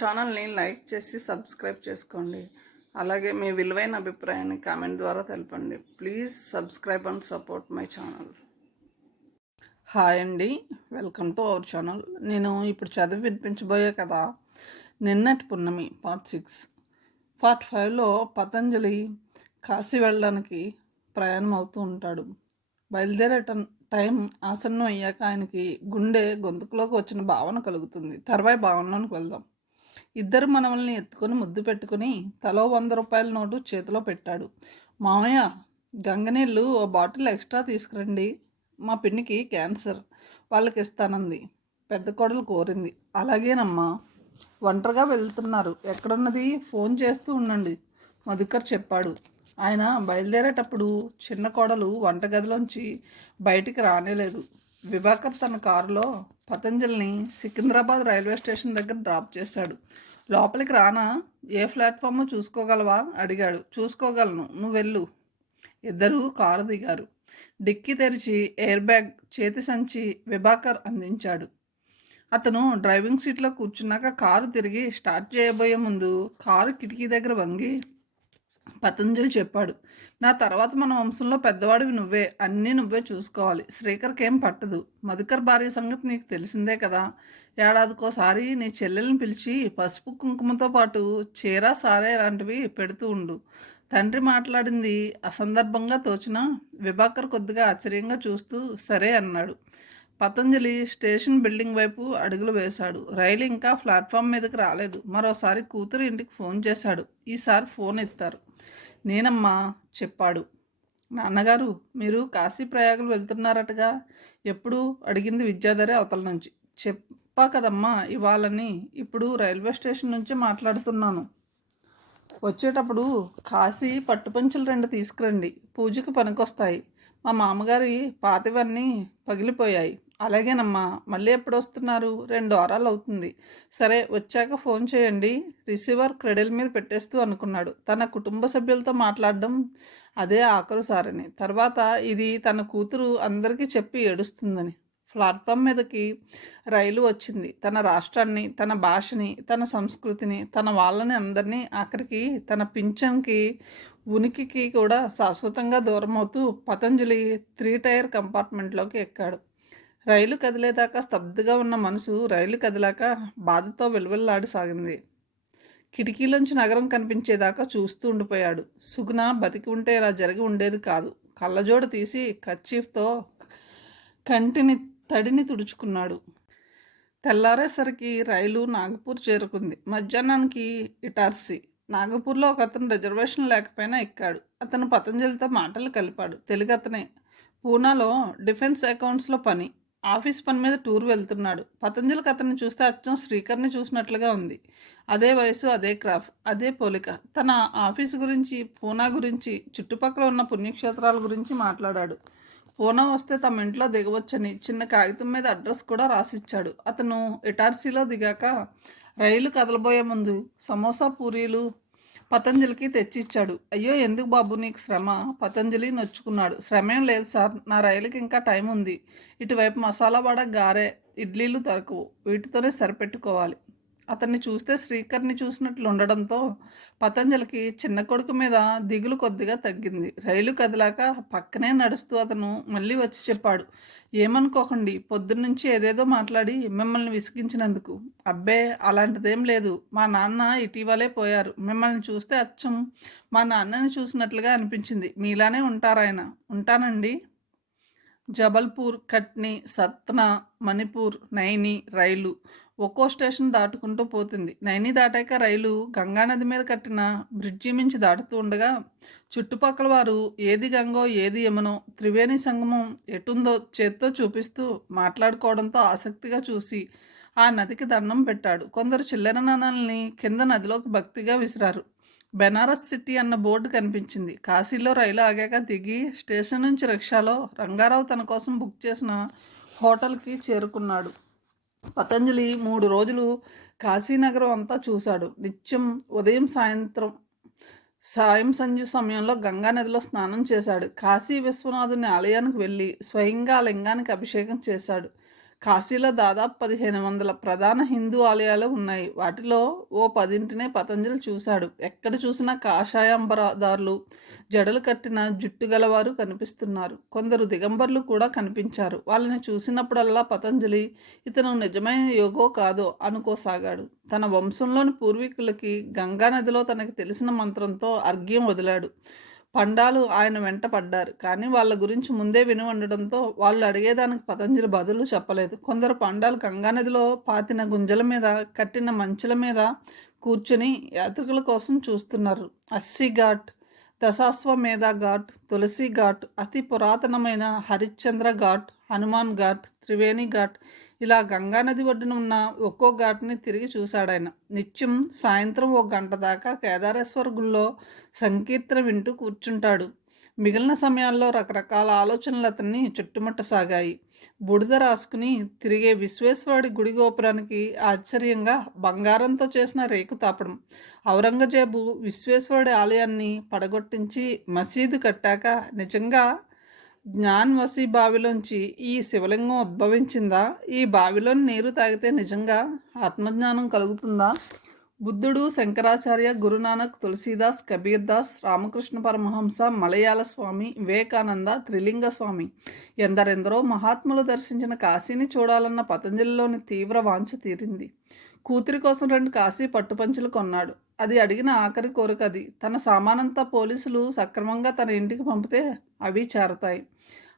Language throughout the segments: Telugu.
ఛానల్ని లైక్ చేసి సబ్స్క్రైబ్ చేసుకోండి. అలాగే మీ విలువైన అభిప్రాయాన్ని కామెంట్ ద్వారా తెలపండి. Please subscribe and support my channel. Hi అండి, వెల్కమ్ టు అవర్ ఛానల్. నేను ఇప్పుడు చదివి వినిపించబోయే కదా నిన్నటి పున్నమి పార్ట్ 6. పార్ట్ 5లో పతంజలి కాశీ వెళ్ళడానికి ప్రయాణం అవుతూ ఉంటాడు. బయలుదేరే టైం ఆసన్నం అయ్యాక ఆయనకి గుండె గొంతుకులోకి వచ్చిన భావన కలుగుతుంది. తర్వాయి భావనలోకి వెళ్దాం. ఇద్దరు మనవల్ని ఎత్తుకొని ముద్దు పెట్టుకుని తలో 100 రూపాయల నోటు చేతిలో పెట్టాడు. మామయ్య, గంగనీళ్ళు ఓ బాటిల్ ఎక్స్ట్రా తీసుకురండి, మా పిన్నికి క్యాన్సర్, వాళ్ళకి ఇస్తానంది పెద్ద కోడలు కోరింది. అలాగేనమ్మా, ఒంటరిగా వెళ్తున్నారు, ఎక్కడున్నది ఫోన్ చేస్తూ ఉండండి, మధుకర్ చెప్పాడు. ఆయన బయలుదేరేటప్పుడు చిన్న కోడలు వంటగదిలోంచి బయటికి రానేలేదు. విభాకర్ తన కారులో పతంజలిని సికింద్రాబాద్ రైల్వే స్టేషన్ దగ్గర డ్రాప్ చేశాడు. లోపలికి రానా, ఏ ప్లాట్ఫామ్ చూసుకోగలవా అడిగాడు. చూసుకోగలను, నువ్వు వెళ్ళు. ఇద్దరూ కారు దిగారు. డిక్కీ తెరిచి ఎయిర్ బ్యాగ్, చేతి సంచి విభాకర్ అందించాడు. అతను డ్రైవింగ్ సీట్లో కూర్చున్నాక కారు తిరిగి స్టార్ట్ చేయబోయే ముందు కారు కిటికీ దగ్గర వంగి పతంజలి చెప్పాడు, నా తర్వాత మన వంశంలో పెద్దవాడివి నువ్వే, అన్నీ నువ్వే చూసుకోవాలి. శ్రీకర్కి ఏం పట్టదు. మధుకర్ భార్య సంగతి నీకు తెలిసిందే కదా. ఏడాదికోసారి నీ చెల్లెల్ని పిలిచి పసుపు కుంకుమతో పాటు చీర సారే లాంటివి పెడుతూ ఉండు. తండ్రి మాట్లాడింది అసందర్భంగా తోచినా విభాకర్ కొద్దిగా ఆశ్చర్యంగా చూస్తూ సరే అన్నాడు. పతంజలి స్టేషన్ బిల్డింగ్ వైపు అడుగులు వేశాడు. రైలు ఇంకా ప్లాట్ఫామ్ మీదకి రాలేదు. మరోసారి కూతురు ఇంటికి ఫోన్ చేశాడు. ఈసారి ఫోన్ ఎత్తారు. నేనమ్మా, చెప్పాడు. నాన్నగారు, మీరు కాశీ ప్రయాగులు వెళ్తున్నారటగా, ఎప్పుడు అడిగింది విద్యాధరే అవతల నుంచి. చెప్పా కదమ్మా ఇవాళని, ఇప్పుడు రైల్వే స్టేషన్ నుంచే మాట్లాడుతున్నాను. వచ్చేటప్పుడు కాశీ పట్టుపంచులు 2 తీసుకురండి, పూజకి పనికొస్తాయి. మా మామగారి పాతవన్నీ పగిలిపోయాయి. అలాగేనమ్మా, మళ్ళీ ఎప్పుడు వస్తున్నారు? 2 వారాలు అవుతుంది. సరే, వచ్చాక ఫోన్ చేయండి. రిసీవర్ క్రెడిల్ మీద పెట్టేస్తూ అనుకున్నాడు. తన కుటుంబ సభ్యులతో మాట్లాడడం అదే ఆఖరుసారని, తర్వాత ఇది తన కూతురు అందరికీ చెప్పి ఏడుస్తుందని. ప్లాట్ఫామ్ మీదకి రైలు వచ్చింది. తన రాష్ట్రాన్ని, తన భాషని, తన సంస్కృతిని, తన వాళ్ళని అందరినీ, ఆఖరికి తన పింఛన్కి, ఉనికికి కూడా శాశ్వతంగా దూరం అవుతూ పతంజలి 3 టైర్ కంపార్ట్మెంట్లోకి ఎక్కాడు. రైలు కదిలేదాకా స్తబ్దుగా ఉన్న మనసు రైలు కదిలాక బాధతో విలువెల్లాడసాగింది. కిటికీలోంచి నగరం కనిపించేదాకా చూస్తూ ఉండిపోయాడు. సుగుణ బతికి ఉంటే ఇలా జరిగి ఉండేది కాదు. కళ్ళజోడు తీసి కర్చీఫ్తో కంటిని తడిని తుడుచుకున్నాడు. తెల్లారేసరికి రైలు నాగపూర్ చేరుకుంది. మధ్యాహ్నానికి ఇటార్సీ. నాగపూర్లో ఒక అతను రిజర్వేషన్ లేకపోయినా ఎక్కాడు. అతను పతంజలితో మాటలు కలిపాడు. తెలుగు అతనే. పూనాలో డిఫెన్స్ అకౌంట్స్లో పని. ఆఫీస్ పని మీద టూర్ వెళ్తున్నాడు. పతంజలికి అతన్ని చూస్తే అచ్చం శ్రీకర్ని చూసినట్లుగా ఉంది. అదే వయసు, అదే క్రాఫ్, అదే పోలిక. తన ఆఫీసు గురించి, పూనా గురించి, చుట్టుపక్కల ఉన్న పుణ్యక్షేత్రాల గురించి మాట్లాడాడు. పూనా వస్తే తమ ఇంట్లో దిగవచ్చని చిన్న కాగితం మీద అడ్రస్ కూడా రాసిచ్చాడు. అతను ఇటార్సీలో దిగాక రైలు కదలబోయే ముందు సమోసా పూరీలు పతంజలికి తెచ్చిచ్చాడు. అయ్యో, ఎందుకు బాబు నీకు శ్రమ? పతంజలి నొచ్చుకున్నాడు. శ్రమేం లేదు సార్, నా రైలుకి ఇంకా టైం ఉంది. ఇటువైపు మసాలా వడ, గారె, ఇడ్లీలు దొరకవు, వీటితోనే సరిపెట్టుకోవాలి. అతన్ని చూస్తే శ్రీకర్ని చూసినట్లు ఉండడంతో పతంజలికి చిన్న కొడుకు మీద దిగులు కొద్దిగా తగ్గింది. రైలు కదిలాక పక్కనే నడుస్తూ అతను మళ్ళీ వచ్చి చెప్పాడు, ఏమనుకోకండి, పొద్దున్నుంచి ఏదేదో మాట్లాడి మిమ్మల్ని విసిగించినందుకు. అబ్బే, అలాంటిదేం లేదు. మా నాన్న ఇటీవలే పోయారు. మిమ్మల్ని చూస్తే అచ్చం మా నాన్నని చూసినట్లుగా అనిపించింది. మీలానే ఉంటారాయన. ఉంటానండి. జబల్పూర్, కట్నీ, సత్నా, మణిపూర్, నైని రైలు ఒక్కో స్టేషన్ దాటుకుంటూ పోతుంది. నైని దాటాక రైలు గంగానది మీద కట్టిన బ్రిడ్జి మించి దాటుతూ ఉండగా చుట్టుపక్కల వారు ఏది గంగో ఏది యమునో, త్రివేణి సంగమం ఎటుందో చేత్తో చూపిస్తూ మాట్లాడుకోవడంతో ఆసక్తిగా చూసి ఆ నదికి దండం పెట్టాడు. కొందరు చిల్లర నాణాలని కింద నదిలోకి భక్తిగా విసిరారు. బెనారస్ సిటీ అన్న బోర్డు కనిపించింది. కాశీలో రైలు ఆగాక దిగి స్టేషన్ నుంచి రిక్షాలో రంగారావు తన కోసం బుక్ చేసిన హోటల్కి చేరుకున్నాడు. పతంజలి 3 రోజులు కాశీనగరం అంతా చూశాడు. నిత్యం ఉదయం సాయం సంధ్య సమయంలో గంగానదిలో స్నానం చేశాడు. కాశీ విశ్వనాథుని ఆలయానికి వెళ్ళి స్వయంగా లింగానికి అభిషేకం చేశాడు. కాశీలో దాదాపు 1500 ప్రధాన హిందూ ఆలయాలు ఉన్నాయి. వాటిలో ఓ 10ంటినే పతంజలి చూశాడు. ఎక్కడ చూసినా కాషాయాంబరదారులు, జడలు కట్టిన జుట్టు గలవారు కనిపిస్తున్నారు. కొందరు దిగంబర్లు కూడా కనిపించారు. వాళ్ళని చూసినప్పుడల్లా పతంజలి ఇతను నిజమైన యోగో కాదో అనుకోసాగాడు. తన వంశంలోని పూర్వీకులకి గంగానదిలో తనకి తెలిసిన మంత్రంతో అర్ఘ్యం వదిలాడు. పండాలు ఆయన వెంట పడ్డారు. కానీ వాళ్ళ గురించి ముందే విని ఉండడంతో వాళ్ళు అడిగేదానికి పతంజలి బదులు చెప్పలేదు. కొందరు పండాలు గంగానదిలో పాతిన గుంజల మీద, కట్టిన మంచుల మీద కూర్చుని యాత్రికుల కోసం చూస్తున్నారు. అస్సీ ఘాట్, దశాశ్వమేధ ఘాట్, తులసి ఘాట్, అతి పురాతనమైన హరిశ్చంద్ర ఘాట్, హనుమాన్ ఘాట్, త్రివేణి ఘాట్, ఇలా గంగానది ఒడ్డున ఉన్న ఒక్కో ఘాట్ని తిరిగి చూశాడాయన. నిత్యం సాయంత్రం 1 గంట దాకా కేదారేశ్వర గుళ్ళో సంకీర్తన వింటూ కూర్చుంటాడు. మిగిలిన సమయాల్లో రకరకాల ఆలోచనలు అతన్ని చుట్టుముట్టసాగాయి. బుడిద రాసుకుని తిరిగే విశ్వేశ్వరుడి గుడి గోపురానికి ఆశ్చర్యంగా బంగారంతో చేసిన రేకు తాపడం. ఔరంగజేబు విశ్వేశ్వరుడి ఆలయాన్ని పడగొట్టించి మసీదు కట్టాక నిజంగా జ్ఞాన్వసి బావిలోంచి ఈ శివలింగం ఉద్భవించిందా? ఈ బావిలోని నీరు తాగితే నిజంగా ఆత్మజ్ఞానం కలుగుతుందా? బుద్ధుడు, శంకరాచార్య, గురునానక్, తులసీదాస్, కబీర్ దాస్, రామకృష్ణ పరమహంస, మలయాళ స్వామి, వివేకానంద, త్రిలింగ స్వామి, ఎందరెందరో మహాత్ములు దర్శించిన కాశీని చూడాలన్న పతంజలిలోని తీవ్ర వాంఛ తీరింది. కూతురి కోసం 2 కాశీ పట్టుపంచులు కొన్నాడు. అది అడిగిన ఆఖరి కోరిక అది. తన సామానంతా పోలీసులు సక్రమంగా తన ఇంటికి పంపితే అవి చేరతాయి.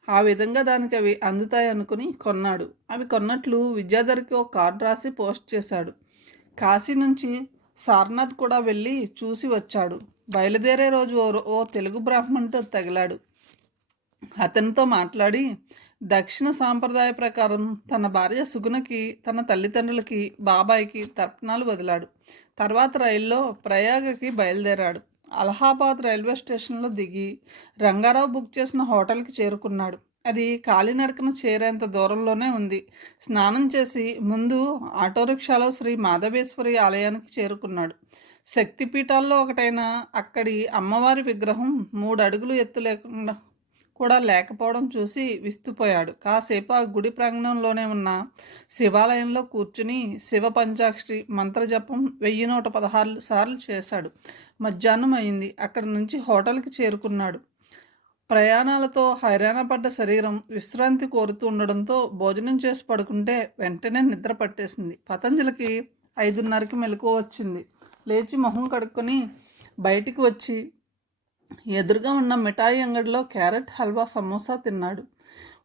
ఆ విధంగా దానికి అవి అందుతాయి అనుకుని కొన్నాడు. అవి కొన్నట్లు విద్యాధర్కి ఓ కార్డు రాసి పోస్ట్ చేశాడు. కాశీ నుంచి సారనాథ్ కూడా వెళ్ళి చూసి వచ్చాడు. బయలుదేరే రోజు ఓ తెలుగు బ్రాహ్మణుతో తగిలాడు. అతనితో మాట్లాడి దక్షిణ సాంప్రదాయ ప్రకారం తన భార్య సుగుణకి, తన తల్లిదండ్రులకి, బాబాయికి తర్పణాలు వదిలాడు. తర్వాత రైల్లో ప్రయాగకి బయలుదేరాడు. అలహాబాద్ రైల్వే స్టేషన్లో దిగి రంగారావు బుక్ చేసిన హోటల్కి చేరుకున్నాడు. అది కాలినడకన చేరేంత దూరంలోనే ఉంది. స్నానం చేసి ముందు ఆటో రిక్షాలో శ్రీ మాధవేశ్వరి ఆలయానికి చేరుకున్నాడు. శక్తిపీఠాల్లో ఒకటైన అక్కడి అమ్మవారి విగ్రహం 3 అడుగులు ఎత్తు లేకుండా కూడా లేకపోవడం చూసి విస్తుపోయాడు. కాసేపు ఆ గుడి ప్రాంగణంలోనే ఉన్న శివాలయంలో కూర్చుని శివ పంచాక్షరి మంత్రజపం 1116 సార్లు చేశాడు. మధ్యాహ్నం అయింది. అక్కడి నుంచి హోటల్కి చేరుకున్నాడు. ప్రయాణాలతో హైరాణపడ్డ శరీరం విశ్రాంతి కోరుతూ ఉండడంతో భోజనం చేసి పడుకుంటే వెంటనే నిద్ర పట్టేసింది. పతంజలికి 5:30కి మెలకువ వచ్చింది. లేచి మొహం కడుక్కొని బయటికి వచ్చి ఎదురుగా ఉన్న మిఠాయి అంగడిలో క్యారెట్ హల్వా, సమోసా తిన్నాడు.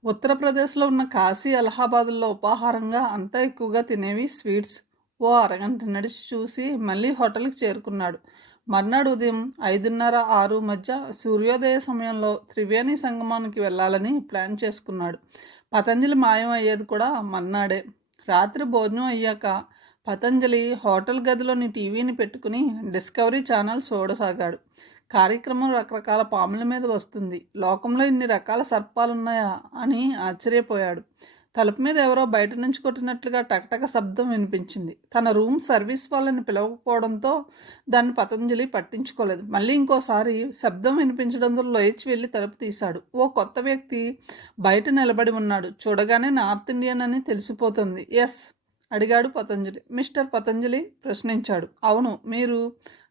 ఉత్తరప్రదేశ్లో ఉన్న కాశీ, అలహాబాద్లో ఉపాహారంగా అంతా ఎక్కువగా తినేవి స్వీట్స్. ఓ అరగంట నడిచి చూసి మళ్ళీ హోటల్కి చేరుకున్నాడు. మర్నాడు ఉదయం 5:30, 6 మధ్య సూర్యోదయ సమయంలో త్రివేణి సంగమానికి వెళ్ళాలని ప్లాన్ చేసుకున్నాడు. పతంజలి మాయం అయ్యేది కూడా మర్నాడే. రాత్రి భోజనం అయ్యాక పతంజలి హోటల్ గదిలోని టీవీని పెట్టుకుని డిస్కవరీ ఛానల్ చూడసాగాడు. కార్యక్రమం రకరకాల పాముల మీద వస్తుంది. లోకంలో ఇన్ని రకాల సర్పాలున్నాయా అని ఆశ్చర్యపోయాడు. తలుపు మీద ఎవరో బయట నుంచి కొట్టినట్లుగా టకటక శబ్దం వినిపించింది. తన రూమ్ సర్వీస్ వాళ్ళని పిలవకపోవడంతో దాన్ని పతంజలి పట్టించుకోలేదు. మళ్ళీ ఇంకోసారి శబ్దం వినిపించడంతో లేచి వెళ్ళి తలుపు తీశాడు. ఓ కొత్త వ్యక్తి బయట నిలబడి ఉన్నాడు. చూడగానే నార్త్ ఇండియన్ అని తెలిసిపోతుంది. ఎస్ అడిగాడు పతంజలి. మిస్టర్ పతంజలి ప్రశ్నించాడు. అవును, మీరు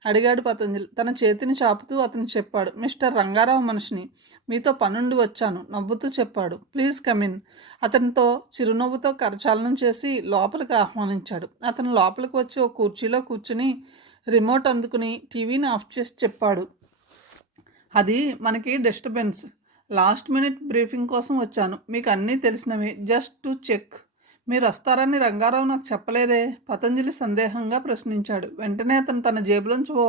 అడిగాడు పతంజలి. తన చేతిని చాపుతూ అతను చెప్పాడు. మిస్టర్ రంగారావు మనిషిని, మీతో పనుండి వచ్చాను నవ్వుతూ చెప్పాడు. Please come in. అతనితో చిరునవ్వుతో కరచాలనం చేసి లోపలికి ఆహ్వానించాడు. అతను లోపలికి వచ్చి ఓ కుర్చీలో కూర్చుని రిమోట్ అందుకుని టీవీని ఆఫ్ చేసి చెప్పాడు. అది మనకి డిస్టర్బెన్స్. లాస్ట్ మినిట్ బ్రీఫింగ్ కోసం వచ్చాను. మీకు అన్నీ తెలిసినవి. Just to check. మీరు వస్తారని రంగారావు నాకు చెప్పలేదే? పతంజలి సందేహంగా ప్రశ్నించాడు. వెంటనే అతను తన జేబులోంచి ఓ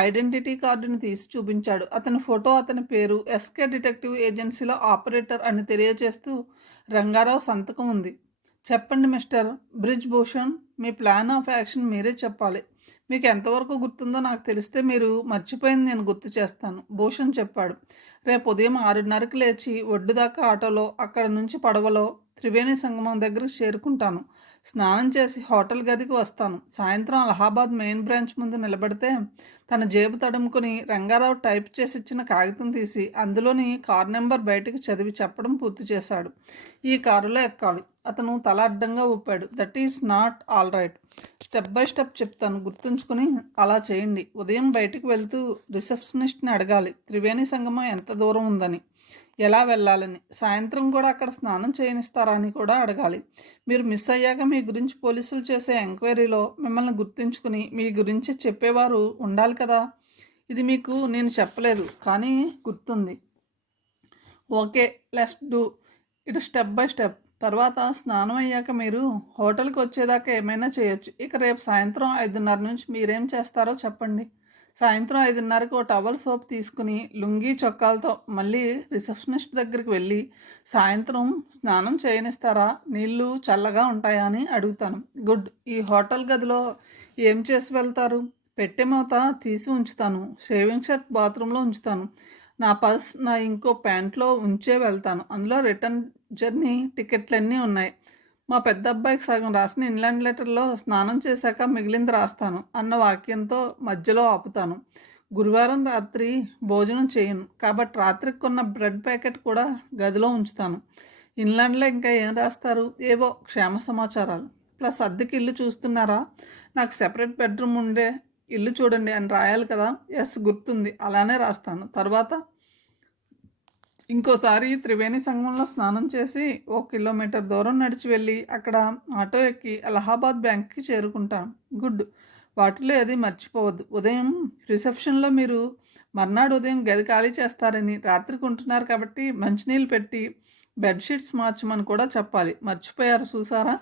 ఐడెంటిటీ కార్డుని తీసి చూపించాడు. అతని ఫోటో, అతని పేరు ఎస్కే డిటెక్టివ్ ఏజెన్సీలో ఆపరేటర్ అని తెలియజేస్తూ రంగారావు సంతకం ఉంది. చెప్పండి mister Brij Bhushan, me plan of action మీరే చెప్పాలి. మీకు ఎంతవరకు గుర్తుందో నాకు తెలిస్తే మీరు మర్చిపోయింది నేను గుర్తు చేస్తాను, భూషణ్ చెప్పాడు. రేపు ఉదయం 6:30కి లేచి ఒడ్డు దాకా ఆటోలో, అక్కడ నుంచి పడవలో త్రివేణి సంగమం దగ్గరకు చేరుకుంటాను. స్నానం చేసి హోటల్ గదికి వస్తాను. సాయంత్రం అలహాబాద్ మెయిన్ బ్రాంచ్ ముందు నిలబడితే తన జేబు తడుముకుని రంగారావు టైప్ చేసి ఇచ్చిన కాగితం తీసి అందులోని కారు నెంబర్ బయటకు చదివి చెప్పడం పూర్తి చేశాడు. ఈ కారులో ఎక్కాలి. అతను తల అడ్డంగా ఊపాడు. That is not all right. Step by step చెప్తాను, గుర్తుంచుకుని అలా చేయండి. ఉదయం బయటికి వెళ్తూ రిసెప్షనిస్ట్ని అడగాలి త్రివేణి సంగమం ఎంత దూరం ఉందని, ఎలా వెళ్ళాలని. సాయంత్రం కూడా అక్కడ స్నానం చేయనిస్తారా అని కూడా అడగాలి. మీరు మిస్ అయ్యాక మీ గురించి పోలీసులు చేసే ఎంక్వైరీలో మిమ్మల్ని గుర్తుంచుకుని మీ గురించి చెప్పేవారు ఉండాలి కదా. ఇది మీకు నేను చెప్పలేదు, కానీ గుర్తుంది. Okay, let's do it step by step. తర్వాత స్నానం అయ్యాక మీరు హోటల్కి వచ్చేదాకా ఏమైనా చేయొచ్చు. ఇక రేపు సాయంత్రం 5:30 నుంచి మీరేం చేస్తారో చెప్పండి. సాయంత్రం 5:30కి ఓ టవల్ సోప్ తీసుకుని లుంగీ చొక్కాలతో మళ్ళీ రిసెప్షనిస్ట్ దగ్గరికి వెళ్ళి సాయంత్రం స్నానం చేయనిస్తారా, నీళ్ళు చల్లగా ఉంటాయా అని అడుగుతాను. గుడ్. ఈ హోటల్ గదిలో ఏం చేసి వెళ్తారు? పెట్టె మూత తీసి ఉంచుతాను. షేవింగ్ షర్ట్ బాత్రూంలో ఉంచుతాను. నా పర్స్ నా ఇంకో ప్యాంట్లో ఉంచే వెళ్తాను. అందులో రిటర్న్ జర్నీ టికెట్లన్నీ ఉన్నాయి. మా పెద్ద అబ్బాయికి సగం రాసిన ఇన్లాండ్ లెటర్లో స్నానం చేశాక మిగిలింది రాస్తాను అన్న వాక్యంతో మధ్యలో ఆపుతాను. గురువారం రాత్రి భోజనం చేయను కాబట్టి రాత్రికి కొన్న బ్రెడ్ ప్యాకెట్ కూడా గదిలో ఉంచుతాను. ఇన్లాండ్లో ఇంకా ఏం రాస్తారు? ఏవో క్షేమ సమాచారాలు. ప్లస్ అద్దెకి ఇల్లు చూస్తున్నారా, నాకు సెపరేట్ బెడ్రూమ్ ఉండే ఇల్లు చూడండి అని రాయాలి కదా. ఎస్, గుర్తుంది, అలానే రాస్తాను. తర్వాత ఇంకోసారి త్రివేణి సంగమంలో స్నానం చేసి 1 కిలోమీటర్ దూరం నడిచి వెళ్ళి అక్కడ ఆటో ఎక్కి అలహాబాద్ బ్యాంక్కి చేరుకుంటాను. గుడ్. వాటిలో అది మర్చిపోవద్దు. ఉదయం రిసెప్షన్లో మీరు మర్నాడు ఉదయం గది ఖాళీ చేస్తారని, రాత్రికి ఉంటున్నారు కాబట్టి మంచినీళ్ళు పెట్టి బెడ్షీట్స్ మార్చమని కూడా చెప్పాలి. మర్చిపోయారు చూసారా?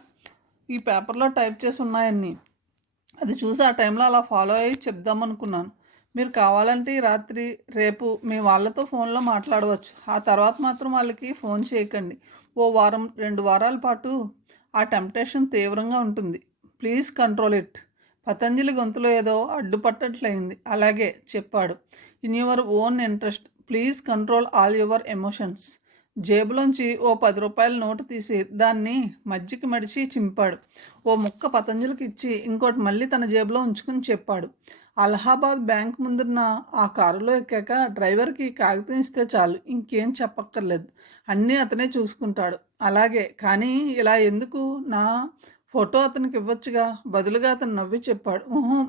ఈ పేపర్లో టైప్ చేసి ఉన్నాయన్నీ. అది చూసి ఆ టైంలో అలా ఫాలో అయ్యి చెప్దామనుకున్నాను. మీరు కావాలంటే ఈ రాత్రి రేపు మీ వాళ్ళతో ఫోన్లో మాట్లాడవచ్చు. ఆ తర్వాత మాత్రం వాళ్ళకి ఫోన్ చేయకండి. ఓ వారం 2 వారాల పాటు ఆ టెంప్టేషన్ తీవ్రంగా ఉంటుంది. Please control it. పతంజలి గొంతులో ఏదో అడ్డుపట్టట్లయింది. అలాగే చెప్పాడు. In your own interest please control all your emotions. జేబులోంచి ఓ 10 రూపాయల నోటు తీసి దాన్ని మధ్యకి మడిచి చింపాడు. ఓ ముక్క పతంజలికి ఇచ్చి ఇంకోటి మళ్ళీ తన జేబులో ఉంచుకుని చెప్పాడు. అలహాబాద్ బ్యాంక్ ముందున్న ఆ కారులో ఎక్కాక డ్రైవర్కి కాగితం ఇస్తే చాలు, ఇంకేం చెప్పక్కర్లేదు. అన్నీ అతనే చూసుకుంటాడు. అలాగే, కానీ ఇలా ఎందుకు? నా ఫోటో అతనికి ఇవ్వచ్చుగా. బదులుగా అతను నవ్వి చెప్పాడు.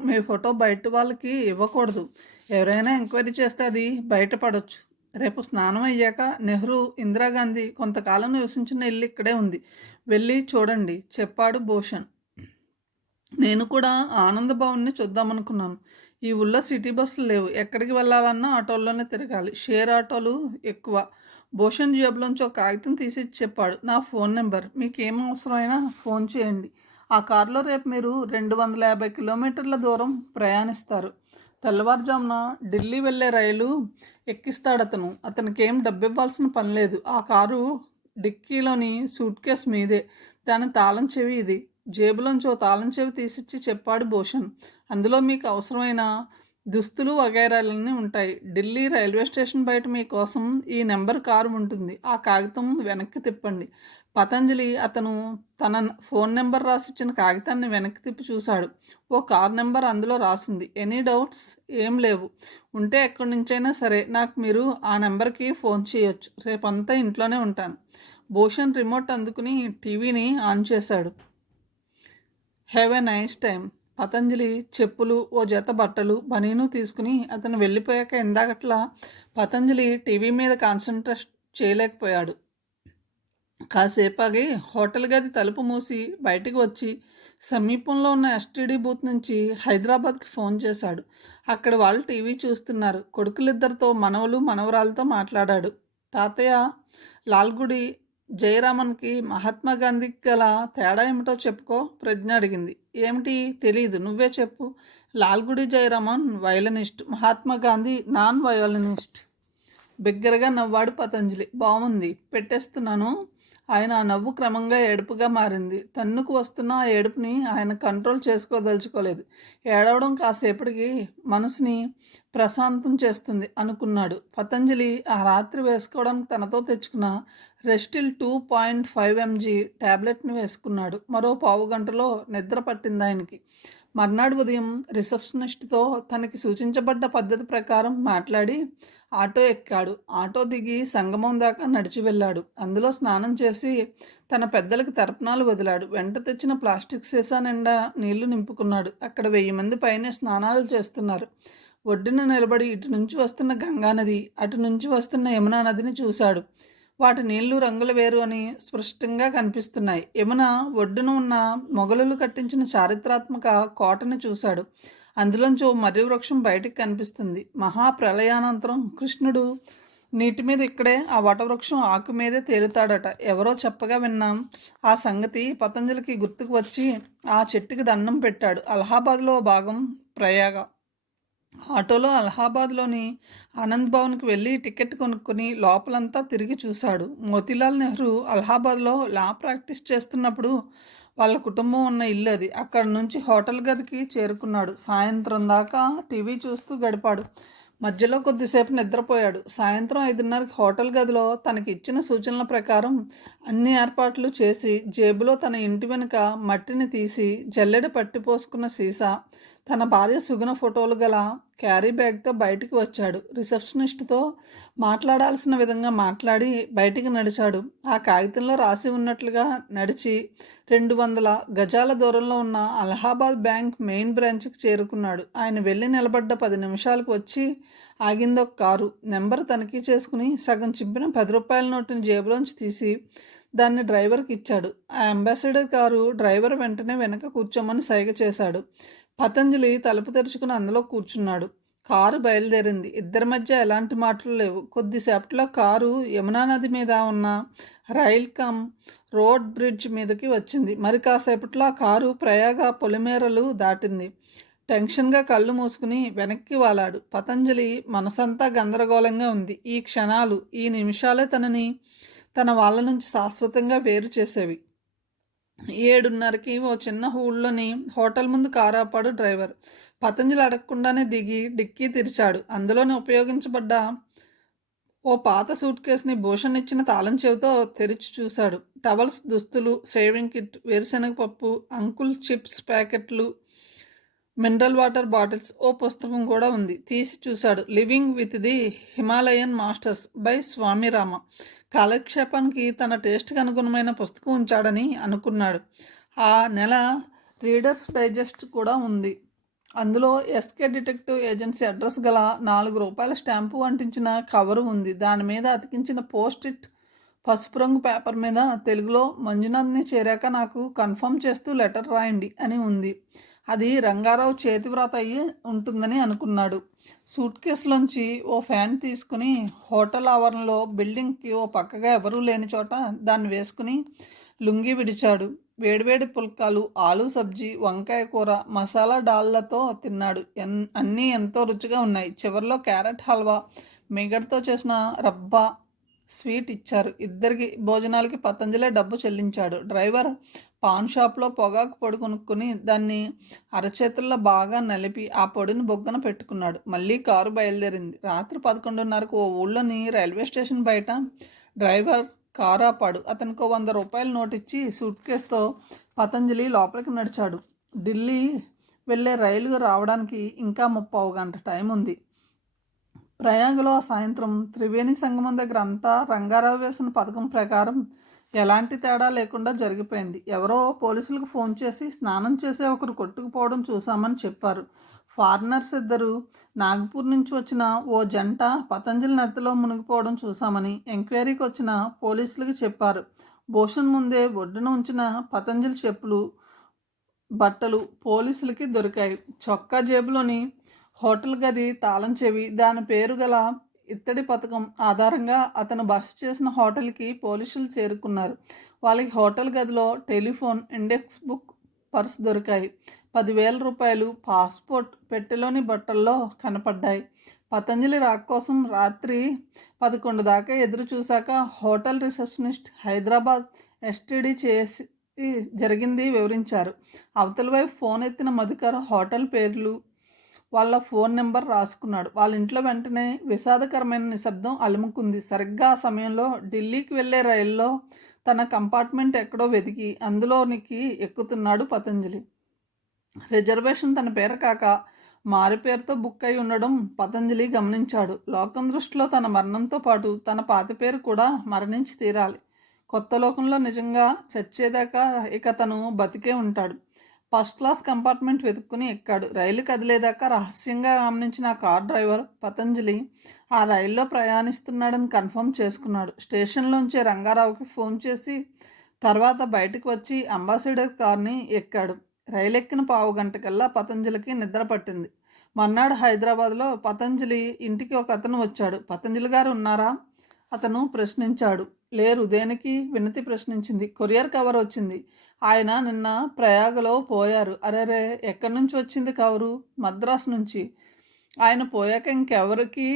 మీ ఫోటో బయట వాళ్ళకి ఇవ్వకూడదు. ఎవరైనా ఎంక్వైరీ చేస్తే అది బయటపడవచ్చు. రేపు స్నానం అయ్యాక నెహ్రూ, ఇందిరాగాంధీ కొంతకాలం నివసించిన ఇల్లు ఇక్కడే ఉంది, వెళ్ళి చూడండి చెప్పాడు భూషణ్. నేను కూడా ఆనంద భవన్ని చూద్దామనుకున్నాను. ఈ ఊళ్ళో సిటీ బస్సులు లేవు. ఎక్కడికి వెళ్ళాలన్నా ఆటోల్లోనే తిరగాలి. షేర్ ఆటోలు ఎక్కువ. భూషణ్ జేబులోంచి ఒక కాగితం తీసి చెప్పాడు. నా ఫోన్ నెంబర్. మీకు ఏం అవసరమైనా ఫోన్ చేయండి. ఆ కారులో రేపు మీరు 250 కిలోమీటర్ల దూరం ప్రయాణిస్తారు. తెల్లవారుజామున ఢిల్లీ వెళ్ళే రైలు ఎక్కిస్తాడు అతను. అతనికి ఏం డబ్బు ఇవ్వాల్సిన పని లేదు. ఆ కారు డిక్కీలోని సూట్ కేస్ మీదే. దాని తాళం చెవి ఇది. జేబులోంచి ఓ తాళం చెవి తీసిచ్చి చెప్పాడు భూషణ్. అందులో మీకు అవసరమైన దుస్తులు వగైరాలన్నీ ఉంటాయి. ఢిల్లీ రైల్వే స్టేషన్ బయట మీకోసం ఈ నెంబర్ కారు ఉంటుంది. ఆ కాగితం వెనక్కి తిప్పండి. పతంజలి అతను తన ఫోన్ నెంబర్ రాసిచ్చిన కాగితాన్ని వెనక్కి తిప్పి చూశాడు. ఓ కార్ నెంబర్ అందులో రాసింది. Any doubts? ఏం లేవు. ఉంటే ఎక్కడి నుంచైనా సరే నాకు మీరు ఆ నెంబర్కి ఫోన్ చేయొచ్చు. రేపంతా ఇంట్లోనే ఉంటాను. భూషణ్ రిమోట్ అందుకుని టీవీని ఆన్ చేశాడు. Have a nice time. Patanjali చెప్పులు, ఓ జత బట్టలు, బనీను తీసుకుని అతను వెళ్ళిపోయాక ఇందాకట్లా పతంజలి టీవీ మీద కాన్సన్ట్రేట్ చేయలేకపోయాడు. కాసేపాగి హోటల్ గది తలుపు మూసి బయటికి వచ్చి సమీపంలో ఉన్న ఎస్టీడీ బూత్ నుంచి హైదరాబాద్కి ఫోన్ చేశాడు. అక్కడ వాళ్ళు టీవీ చూస్తున్నారు. కొడుకులిద్దరితో, మనవలు మనవరాలతో మాట్లాడాడు. తాతయ్య, లాల్గుడి జయరామన్కి మహాత్మా గాంధీకి గల తేడా ఏమిటో చెప్పుకో, ప్రజ్ఞ అడిగింది. ఏమిటి? తెలీదు, నువ్వే చెప్పు. Lalgudi Jayaraman violinist, Mahatma Gandhi non violinist. బిగ్గరగా నవ్వాడు పతంజలి. బాగుంది, పెట్టేస్తున్నాను. ఆయన ఆ నవ్వు క్రమంగా ఏడుపుగా మారింది. తన్నుకు వస్తున్న ఆ ఏడుపుని ఆయన కంట్రోల్ చేసుకోదలుచుకోలేదు. ఏడవడం కాసేపటికి మనసుని ప్రశాంతం చేస్తుంది అనుకున్నాడు. పతంజలి ఆ రాత్రి వేసుకోవడానికి తనతో తెచ్చుకున్న రెస్టిల్ 2.5 mg ట్యాబ్లెట్ని వేసుకున్నాడు. మరో పావు గంటలో నిద్ర పట్టింది ఆయనకి. మర్నాడు ఉదయం రిసెప్షనిస్ట్తో తనకి సూచించబడ్డ పద్ధతి ప్రకారం మాట్లాడి ఆటో ఎక్కాడు. ఆటో దిగి సంగమం దాకా నడిచి వెళ్ళాడు. అందులో స్నానం చేసి తన పెద్దలకు తర్పణాలు వదిలాడు. వెంట తెచ్చిన ప్లాస్టిక్ సీసా నిండా నీళ్లు నింపుకున్నాడు. అక్కడ 1000 మంది పైనే స్నానాలు చేస్తున్నారు. ఒడ్డున నిలబడి ఇటు నుంచి వస్తున్న గంగానది, అటు నుంచి వస్తున్న యమునా నదిని చూశాడు. వాటి నీళ్లు రంగుల వేరు అని స్పష్టంగా కనిపిస్తున్నాయి. యమున ఒడ్డున ఉన్న మొఘలులు కట్టించిన చారిత్రాత్మక కోటను చూశాడు. అందులోంచి ఓ మర్రి వృక్షం బయటికి కనిపిస్తుంది. మహాప్రళయానంతరం కృష్ణుడు నీటి మీద ఇక్కడే ఆ వటవృక్షం ఆకు మీదే తేలుతాడట. ఎవరో చెప్పగా విన్నాం. ఆ సంగతి పతంజలికి గుర్తుకు వచ్చి ఆ చెట్టుకి దండం పెట్టాడు. అలహాబాద్లో భాగం ప్రయాగ. ఆటోలో అలహాబాద్లోని ఆనంద్ భవన్కి వెళ్ళి టికెట్ కొనుక్కొని లోపలంతా తిరిగి చూశాడు. మోతీలాల్ నెహ్రూ అలహాబాద్లో లా ప్రాక్టీస్ చేస్తున్నప్పుడు వాళ్ళ కుటుంబం ఉన్న ఇల్లు అది. అక్కడి నుంచి హోటల్ గదికి చేరుకున్నాడు. సాయంత్రం దాకా టీవీ చూస్తూ గడిపాడు. మధ్యలో కొద్దిసేపు నిద్రపోయాడు. సాయంత్రం 5:30కి హోటల్ గదిలో తనకి ఇచ్చిన సూచనల ప్రకారం అన్ని ఏర్పాట్లు చేసి జేబులో తన ఇంటి వెనుక మట్టిని తీసి జల్లెడ పట్టిపోసుకున్న సీసా, తన భార్య సుగుణ ఫోటోలు గల క్యారీ బ్యాగ్తో బయటికి వచ్చాడు. రిసెప్షనిస్ట్తో మాట్లాడాల్సిన విధంగా మాట్లాడి బయటికి నడిచాడు. ఆ కాగితంలో రాసి ఉన్నట్లుగా నడిచి 200 గజాల దూరంలో ఉన్న అలహాబాద్ బ్యాంక్ మెయిన్ బ్రాంచ్కి చేరుకున్నాడు. ఆయన వెళ్ళి నిలబడ్డ 10 నిమిషాలకు వచ్చి ఆగిందొక కారు. నెంబర్ తనిఖీ చేసుకుని సగం చింపిన 10 రూపాయల నోటుని జేబులోంచి తీసి దాన్ని డ్రైవర్కి ఇచ్చాడు. ఆ అంబాసిడర్ కారు డ్రైవర్ వెంటనే వెనక కూర్చోమని సైగ చేశాడు. పతంజలి తలుపు తెరుచుకుని అందులో కూర్చున్నాడు. కారు బయలుదేరింది. ఇద్దరి మధ్య ఎలాంటి మాటలు లేవు. కొద్దిసేపట్లో కారు యమునా నది మీద ఉన్న రైల్ కమ్ రోడ్ బ్రిడ్జ్ మీదకి వచ్చింది. మరి కాసేపట్లో ఆ కారు ప్రయాగ పొలిమేరలు దాటింది. టెన్షన్గా కళ్ళు మూసుకుని వెనక్కి వాలాడు. పతంజలి మనసంతా గందరగోళంగా ఉంది. ఈ క్షణాలు, ఈ నిమిషాలే తనని తన వాళ్ళ నుంచి శాశ్వతంగా వేరు చేసేవి. 7:30కి ఓ చిన్న ఊళ్ళోని హోటల్ ముందు కారు ఆపాడు డ్రైవర్. పతంజలి అడగకుండానే దిగి డిక్కీ తెరిచాడు. అందులోనే ఉపయోగించబడ్డ ఓ పాత సూట్ కేసుని భూషణ్ ఇచ్చిన తాళం చెవితో తెరిచి చూశాడు. టవల్స్, దుస్తులు, షేవింగ్ కిట్, వేరుశనగ పప్పు, అంకుల్ చిప్స్ ప్యాకెట్లు, మినరల్ వాటర్ బాటిల్స్, ఓ పుస్తకం కూడా ఉంది. తీసి చూశాడు. Living with the Himalayan masters by Swami Rama. కాలక్షేపానికి తన టేస్ట్కి అనుగుణమైన పుస్తకం ఉంచాడని అనుకున్నాడు. ఆ నెల రీడర్స్ డైజెస్ట్ కూడా ఉంది. అందులో ఎస్కే డిటెక్టివ్ ఏజెన్సీ అడ్రస్ గల 4 రూపాయల స్టాంపు అంటించిన కవరు ఉంది. దాని మీద అతికించిన పోస్ట్ ఇట్ పసుపు రంగు పేపర్ మీద తెలుగులో మంజునాథ్ని చేరాక నాకు కన్ఫర్మ్ చేస్తూ లెటర్ రాయండి అని ఉంది. అది రంగారావు చేతివ్రాత అయ్యి ఉంటుందని అనుకున్నాడు. సూట్ కేసులోంచి ఓ ఫ్యాన్ తీసుకుని హోటల్ ఆవరణలో బిల్డింగ్కి ఓ పక్కగా ఎవరూ లేని చోట దాన్ని వేసుకుని లుంగి విడిచాడు. వేడివేడి పుల్కాలు, ఆలు సబ్జీ, వంకాయ కూర, మసాలా డాల్లతో తిన్నాడు. అన్నీ ఎంతో రుచిగా ఉన్నాయి. చివరిలో క్యారెట్ హల్వా, మిగడ్తో చేసిన రబ్బా స్వీట్ ఇచ్చారు. ఇద్దరికి భోజనాలకి పతంజలే డబ్బు చెల్లించాడు. డ్రైవర్ పాన్ షాప్లో పొగాకు పొడి కొనుక్కుని దాన్ని అరచేతుల్లో బాగా నలిపి ఆ పొడిని బొగ్గన పెట్టుకున్నాడు. మళ్ళీ కారు బయలుదేరింది. రాత్రి 11:30కు ఓ ఊళ్ళోని రైల్వే స్టేషన్ బయట డ్రైవర్ కారు ఆపాడు. అతనికి 100 రూపాయల నోటు ఇచ్చి సూట్ కేసుతో పతంజలి లోపలికి నడిచాడు. ఢిల్లీ వెళ్ళే రైలు రావడానికి ఇంకా 30 గంట టైం ఉంది. ప్రయాగలో సాయంత్రం త్రివేణి సంగమం దగ్గర అంతా రంగారావు వేసిన పథకం ప్రకారం ఎలాంటి తేడా లేకుండా జరిగిపోయింది. ఎవరో పోలీసులకు ఫోన్ చేసి స్నానం చేసే ఒకరు కొట్టుకుపోవడం చూసామని చెప్పారు. ఫారినర్స్ ఇద్దరు నాగ్పూర్ నుంచి వచ్చిన ఓ జంట పతంజలి నదిలో మునిగిపోవడం చూసామని ఎంక్వైరీకి వచ్చిన పోలీసులకి చెప్పారు. భూషణ్ ముందే ఒడ్డున ఉంచిన పతంజలి చెప్పులు, బట్టలు పోలీసులకి దొరికాయి. చొక్కా జేబులోని హోటల్ గది తాళం చెవి, దాని పేరు గల ఇత్తడి పథకం ఆధారంగా అతను బస చేసిన హోటల్కి పోలీసులు చేరుకున్నారు. వాళ్ళకి హోటల్ గదిలో టెలిఫోన్, ఇండెక్స్ బుక్, పర్స్ దొరికాయి. 10,000 రూపాయలు పాస్పోర్ట్ పెట్టెలోని బట్టల్లో కనపడ్డాయి. పతంజలి రాక్ కోసం రాత్రి 11 దాకా ఎదురు చూశాక హోటల్ రిసెప్షనిస్ట్ హైదరాబాద్ ఎస్టీడీ చేసి జరిగింది వివరించారు. అవతల వైపు ఫోన్ ఎత్తిన మధుకర్ హోటల్ పేర్లు, వాళ్ళ ఫోన్ నెంబర్ రాసుకున్నాడు. వాళ్ళ ఇంట్లో వెంటనే విషాదకరమైన నిశ్శబ్దం అలుముకుంది. సరిగ్గా ఆ సమయంలో ఢిల్లీకి వెళ్ళే రైల్లో తన కంపార్ట్మెంట్ ఎక్కడో వెతికి అందులోనికి ఎక్కుతున్నాడు పతంజలి. రిజర్వేషన్ తన పేరు కాక మారి పేరుతో బుక్ అయి ఉండడం పతంజలి గమనించాడు. లోకం దృష్టిలో తన మరణంతో పాటు తన పాత పేరు కూడా మరణించి తీరాలి. కొత్త లోకంలో నిజంగా చచ్చేదాకా ఇక తను బతికే ఉంటాడు. ఫస్ట్ క్లాస్ కంపార్ట్మెంట్ వెతుక్కుని ఎక్కాడు. రైలు కదిలేదాకా రహస్యంగా గమనించిన ఆ కార్ డ్రైవర్ పతంజలి ఆ రైల్లో ప్రయాణిస్తున్నాడని కన్ఫర్మ్ చేసుకున్నాడు. స్టేషన్లోంచి రంగారావుకి ఫోన్ చేసి తర్వాత బయటకు వచ్చి అంబాసిడర్ కార్ని ఎక్కాడు. రైలు ఎక్కిన పావు గంటకల్లా పతంజలికి నిద్ర పట్టింది. మర్నాడు హైదరాబాద్లో పతంజలి ఇంటికి ఒక అతను వచ్చాడు. పతంజలి గారు ఉన్నారా? అతను ప్రశ్నించాడు. లేరు. దేనికి? వినతి ప్రశ్నించింది. కొరియర్ కవర్ వచ్చింది. ఆయన నిన్న ప్రయాగలో పోయారు. అరెరే, ఎక్కడి నుంచి వచ్చింది కవరు? మద్రాసు నుంచి. ఆయన పోయాక ఇంకెవరికి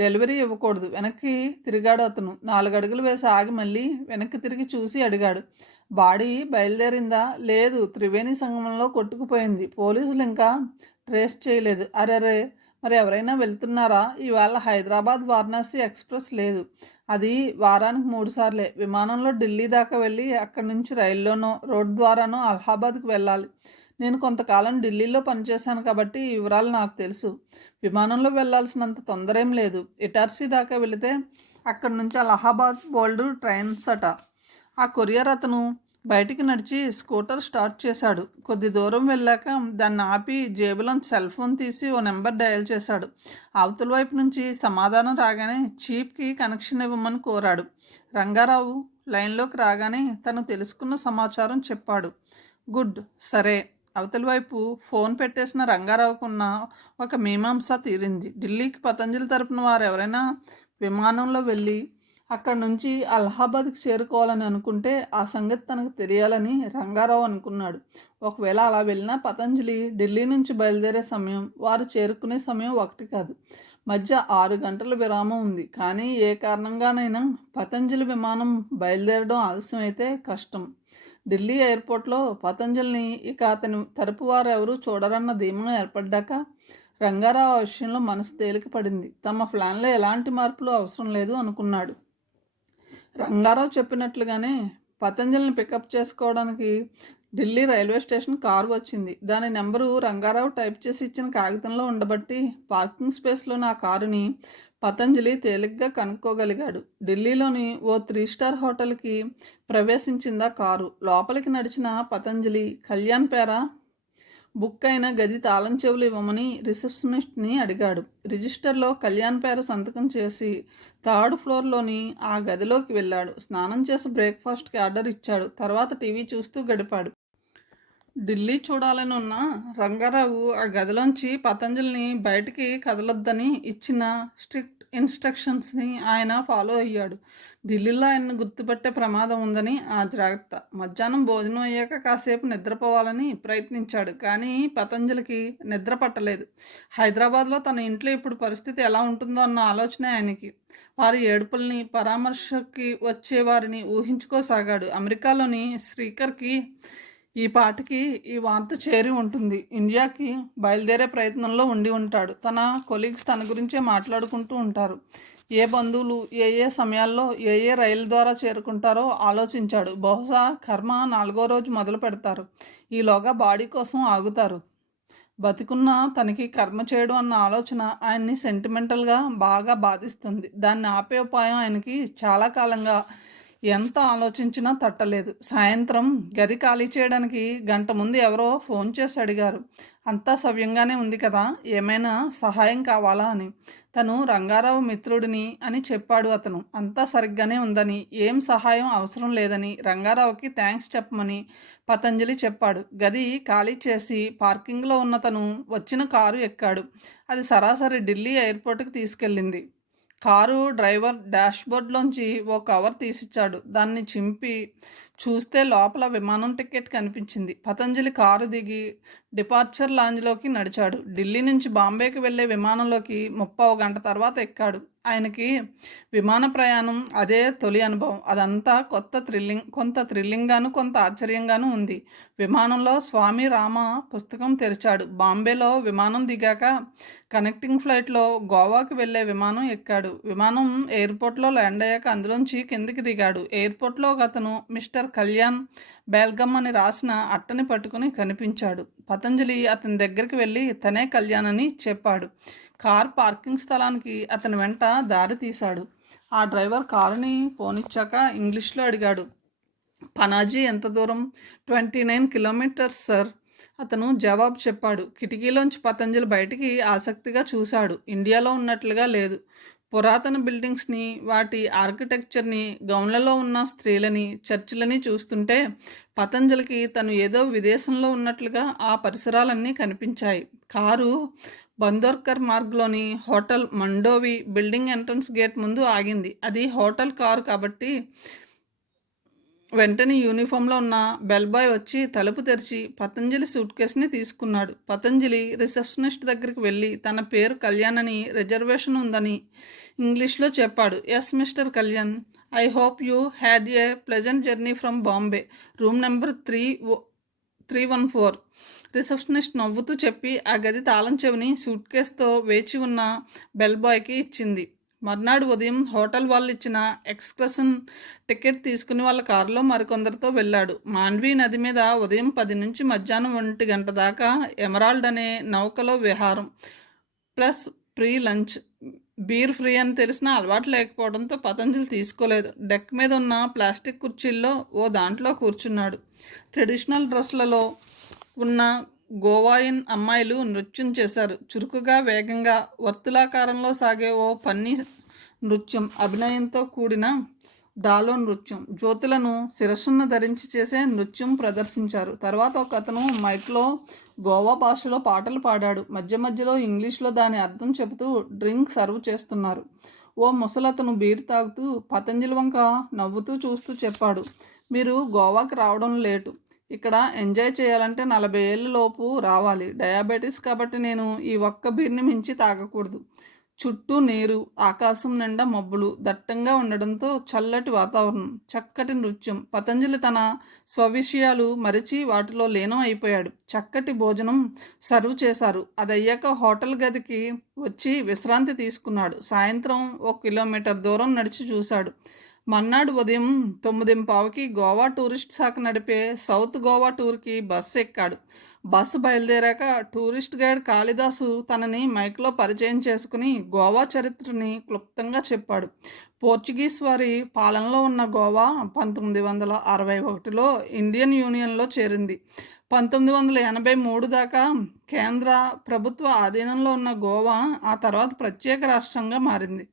డెలివరీ ఇవ్వకూడదు. వెనక్కి తిరిగాడు అతను. 4 అడుగులు వేసి ఆగి మళ్ళీ వెనక్కి తిరిగి చూసి అడిగాడు, బాడీ బయలుదేరిందా? లేదు, త్రివేణి సంగమంలో కొట్టుకుపోయింది. పోలీసులు ఇంకా ట్రేస్ చేయలేదు. అరెరే, మరి ఎవరైనా వెళ్తున్నారా? ఇవాళ హైదరాబాద్ వారణాసి ఎక్స్ప్రెస్ లేదు. అది వారానికి 3 సార్లే. విమానంలో ఢిల్లీ దాకా వెళ్ళి అక్కడి నుంచి రైల్లోనో రోడ్ ద్వారానో అలహాబాద్కు వెళ్ళాలి. నేను కొంతకాలం ఢిల్లీలో పనిచేశాను కాబట్టి ఈ వివరాలు నాకు తెలుసు. విమానంలో వెళ్లాల్సినంత తొందర ఏం లేదు. ఇటార్సీ దాకా వెళితే అక్కడి నుంచి అలహాబాద్ బోల్డ్ ట్రైన్స్ అట. ఆ కొరియర్ అతను బయటికి నడిచి స్కూటర్ స్టార్ట్ చేశాడు. కొద్ది దూరం వెళ్ళాక దాన్ని ఆపి జేబులోంచి సెల్ ఫోన్ తీసి ఓ నెంబర్ డయల్ చేశాడు. అవతల వైపు నుంచి సమాధానం రాగానే చీప్కి కనెక్షన్ ఇవ్వమని కోరాడు. రంగారావు లైన్లోకి రాగానే తను తెలుసుకున్న సమాచారం చెప్పాడు. గుడ్, సరే. అవతల వైపు ఫోన్ పెట్టేసిన రంగారావుకున్న ఒక మీమాంస తీరింది. ఢిల్లీకి పతంజలి తరపున వారు ఎవరైనా విమానంలో వెళ్ళి అక్కడి నుంచి అలహాబాద్కి చేరుకోవాలని అనుకుంటే ఆ సంగతి తనకు తెలియాలని రంగారావు అనుకున్నాడు. ఒకవేళ అలా వెళ్ళినా పతంజలి ఢిల్లీ నుంచి బయలుదేరే సమయం, వారు చేరుకునే సమయం ఒకటి కాదు. మధ్య 6 గంటల విరామం ఉంది. కానీ ఏ కారణంగానైనా పతంజలి విమానం బయలుదేరడం ఆలస్యమైతే కష్టం. ఢిల్లీ ఎయిర్పోర్ట్లో పతంజలిని ఇక అతని తరపు వారు ఎవరూ చూడరన్న ధీమా ఏర్పడ్డాక రంగారావు ఆ విషయంలో మనసు తేలిక పడింది. తమ ప్లాన్లో ఎలాంటి మార్పులు అవసరం లేదు అనుకున్నాడు. రంగారావు చెప్పినట్లుగానే పతంజలిని పికప్ చేసుకోవడానికి ఢిల్లీ రైల్వే స్టేషన్ కారు వచ్చింది. దాని నెంబరు రంగారావు టైప్ చేసి ఇచ్చిన కాగితంలో ఉండబట్టి పార్కింగ్ స్పేస్లో నా కారుని పతంజలి తేలిగ్గా కనుక్కోగలిగాడు. ఢిల్లీలోని ఓ 3 స్టార్ హోటల్కి ప్రవేశించిందా కారు. లోపలికి నడిచిన పతంజలి కళ్యాణ్ పేర బుక్ అయిన గది తాళం చెవులు ఇవ్వమని రిసెప్షనిస్ట్ని అడిగాడు. రిజిస్టర్లో కళ్యాణ్ పేర సంతకం చేసి 3rd ఫ్లోర్లోని ఆ గదిలోకి వెళ్ళాడు. స్నానం చేసి బ్రేక్ఫాస్ట్కి ఆర్డర్ ఇచ్చాడు. తర్వాత టీవీ చూస్తూ గడిపాడు. ఢిల్లీ చూడాలని ఉన్న రంగారావు ఆ గదిలోంచి పతంజలిని బయటికి కదలొద్దని ఇచ్చిన స్ట్రిక్ట్ ఇన్స్ట్రక్షన్స్ని ఆయన ఫాలో అయ్యాడు. ఢిల్లీలో ఆయన్ను గుర్తుపట్టే ప్రమాదం ఉందని ఆ జాగ్రత్త. మధ్యాహ్నం భోజనం అయ్యాక కాసేపు నిద్రపోవాలని ప్రయత్నించాడు. కానీ పతంజలికి నిద్ర పట్టలేదు. హైదరాబాద్లో తన ఇంట్లో ఇప్పుడు పరిస్థితి ఎలా ఉంటుందో అన్న ఆలోచనే ఆయనకి. వారి ఏడుపుల్ని, పరామర్శకి వచ్చే వారిని ఊహించుకోసాగాడు. అమెరికాలోని శ్రీకర్కి ఈ పాటికి ఈ వార్త చేరి ఉంటుంది. ఇండియాకి బయలుదేరే ప్రయత్నంలో ఉండి ఉంటాడు. తన కొలీగ్స్ తన గురించే మాట్లాడుకుంటూ ఉంటారు. ఏ బంధువులు ఏ సమయాల్లో ఏ రైలు ద్వారా చేరుకుంటారో ఆలోచించాడు. బహుశా కర్మ 4వ రోజు మొదలు పెడతారు. ఈలోగా బాడీ కోసం ఆగుతారు. బతికున్న తనకి కర్మ చేయడం అన్న ఆలోచన ఆయన్ని సెంటిమెంటల్గా బాగా బాధిస్తుంది. దాన్ని ఆపే ఉపాయం ఆయనకి చాలా కాలంగా ఎంత ఆలోచించినా తట్టలేదు. సాయంత్రం గది ఖాళీ చేయడానికి గంట ముందు ఎవరో ఫోన్ చేసి అడిగారు, అంతా సవ్యంగానే ఉంది కదా, ఏమైనా సహాయం కావాలా అని. తను రంగారావు మిత్రుడిని అని చెప్పాడు అతను. అంతా సరిగ్గానే ఉందని, ఏం సహాయం అవసరం లేదని రంగారావుకి థ్యాంక్స్ చెప్పమని పతంజలి చెప్పాడు. గది ఖాళీ చేసి పార్కింగ్లో ఉన్న తను వచ్చిన కారు ఎక్కాడు. అది సరాసరి ఢిల్లీ ఎయిర్పోర్ట్కి తీసుకెళ్ళింది. కారు డ్రైవర్ డాష్బోర్డ్లోంచి ఓ కవర్ తీసిచ్చాడు. దాన్ని చింపి చూస్తే లోపల విమానం టికెట్ కనిపించింది. పతంజలి కారు దిగి డిపార్చర్ లాంజ్లోకి నడిచాడు. ఢిల్లీ నుంచి బాంబేకి వెళ్లే విమానంలోకి 30 గంట తర్వాత ఎక్కాడు. ఆయనకి విమాన ప్రయాణం అదే తొలి అనుభవం. అదంతా కొంత థ్రిల్లింగ్గాను, కొంత ఆశ్చర్యంగానూ ఉంది. విమానంలో స్వామి రామ పుస్తకం తెరిచాడు. బాంబేలో విమానం దిగాక కనెక్టింగ్ ఫ్లైట్లో గోవాకి వెళ్లే విమానం ఎక్కాడు. విమానం ఎయిర్పోర్ట్లో ల్యాండ్ అయ్యాక అందులోంచి కిందికి దిగాడు. ఎయిర్పోర్ట్లో ఒక అతను మిస్టర్ కళ్యాణ్ బెల్గమ్ అని రాసిన అట్టని పట్టుకుని కనిపించాడు. పతంజలి అతని దగ్గరికి వెళ్ళి తనే కళ్యాణ్ అని చెప్పాడు. కార్ పార్కింగ్ స్థలానికి అతని వెంట దారి తీశాడు. ఆ డ్రైవర్ కారుని పోనిచ్చాక ఇంగ్లీష్లో అడిగాడు, పనాజీ ఎంత దూరం? 29 కిలోమీటర్స్ సార్. అతను జవాబు చెప్పాడు. కిటికీలోంచి పతంజలి బయటికి ఆసక్తిగా చూశాడు. ఇండియాలో ఉన్నట్లుగా లేదు. పురాతన బిల్డింగ్స్ని, వాటి ఆర్కిటెక్చర్ని, గౌన్లలో ఉన్న స్త్రీలని, చర్చిలని చూస్తుంటే పతంజలికి తను ఏదో విదేశంలో ఉన్నట్లుగా ఆ పరిసరాలన్నీ కనిపించాయి. కారు బందోర్కర్ మార్గ్లోని hotel Mandovi building entrance gate ముందు ఆగింది. అది హోటల్ కారు కాబట్టి వెంటనే యూనిఫామ్లో ఉన్న బెల్ బాయ్ వచ్చి తలుపు తెరిచి పతంజలి సూట్ కేసుని తీసుకున్నాడు. పతంజలి రిసెప్షనిస్ట్ దగ్గరికి వెళ్ళి తన పేరు కళ్యాణ్ అని, రిజర్వేషన్ ఉందని ఇంగ్లీష్లో చెప్పాడు. Yes mister Kalyan, I hope you had a pleasant journey from Bombay, room number 314. Receptionist నవ్వుతూ చెప్పి ఆ గది తాళం చెవిని సూట్ కేసుతో వేచి ఉన్న బెల్ బాయ్కి ఇచ్చింది. మర్నాడు ఉదయం హోటల్ వాళ్ళు ఇచ్చిన ఎక్స్కర్షన్ టికెట్ తీసుకుని వాళ్ళ కారులో మరికొందరితో వెళ్ళాడు. మాండ్వీ నది మీద ఉదయం 10 నుంచి మధ్యాహ్నం 1 గంట దాకా ఎమరాల్డ్ అనే నౌకలో విహారం plus free lunch. Beer free అని తెలిసిన అలవాటు లేకపోవడంతో పతంజలి తీసుకోలేదు. డెక్ మీద ఉన్న ప్లాస్టిక్ కుర్చీల్లో ఓ దాంట్లో కూర్చున్నాడు. ట్రెడిషనల్ డ్రెస్లలో ఉన్న గోవాయిన్ అమ్మాయిలు నృత్యం చేశారు. చురుకుగా, వేగంగా, వర్తులాకారంలో సాగే ఓ ఫన్నీ నృత్యం, అభినయంతో కూడిన డాలో నృత్యం, జ్యోతులను శిరస్సును ధరించి చేసే నృత్యం ప్రదర్శించారు. తర్వాత ఒక అతను మైక్లో గోవా భాషలో పాటలు పాడాడు. మధ్య మధ్యలో ఇంగ్లీష్లో దాని అర్థం చెబుతూ డ్రింక్ సర్వ్ చేస్తున్నారు. ఓ ముసలతను బీర్ తాగుతూ పతంజలి వంక నవ్వుతూ చూస్తూ చెప్పాడు, మీరు గోవాకి రావడం లేటు. ఇక్కడ ఎంజాయ్ చేయాలంటే 40 ఏళ్ళ లోపు రావాలి. డయాబెటీస్ కాబట్టి నేను ఈ ఒక్క బీర్ని మించి తాగకూడదు. చుట్టూ నీరు, ఆకాశం నిండా మబ్బులు దట్టంగా ఉండడంతో చల్లటి వాతావరణం, చక్కటి నృత్యం. పతంజలి తన స్వవిషయాలు మరిచి వాటిలో లీనం అయిపోయాడు. చక్కటి భోజనం సర్వ్ చేశారు. అదయ్యాక హోటల్ గదికి వచ్చి విశ్రాంతి తీసుకున్నాడు. సాయంత్రం 1 కిలోమీటర్ దూరం నడిచి చూశాడు. మర్నాడు ఉదయం 9:15కి గోవా టూరిస్ట్ శాఖ నడిపే సౌత్ గోవా టూర్కి బస్సు ఎక్కాడు. బస్సు బయలుదేరాక టూరిస్ట్ గైడ్ కాళిదాసు తనని మైక్లో పరిచయం చేసుకుని గోవా చరిత్రని క్లుప్తంగా చెప్పాడు. పోర్చుగీస్ వారి పాలనలో ఉన్న గోవా 1961లో ఇండియన్ యూనియన్లో చేరింది. 1983 దాకా కేంద్ర ప్రభుత్వ ఆధీనంలో ఉన్న గోవా ఆ తర్వాత ప్రత్యేక రాష్ట్రంగా మారింది.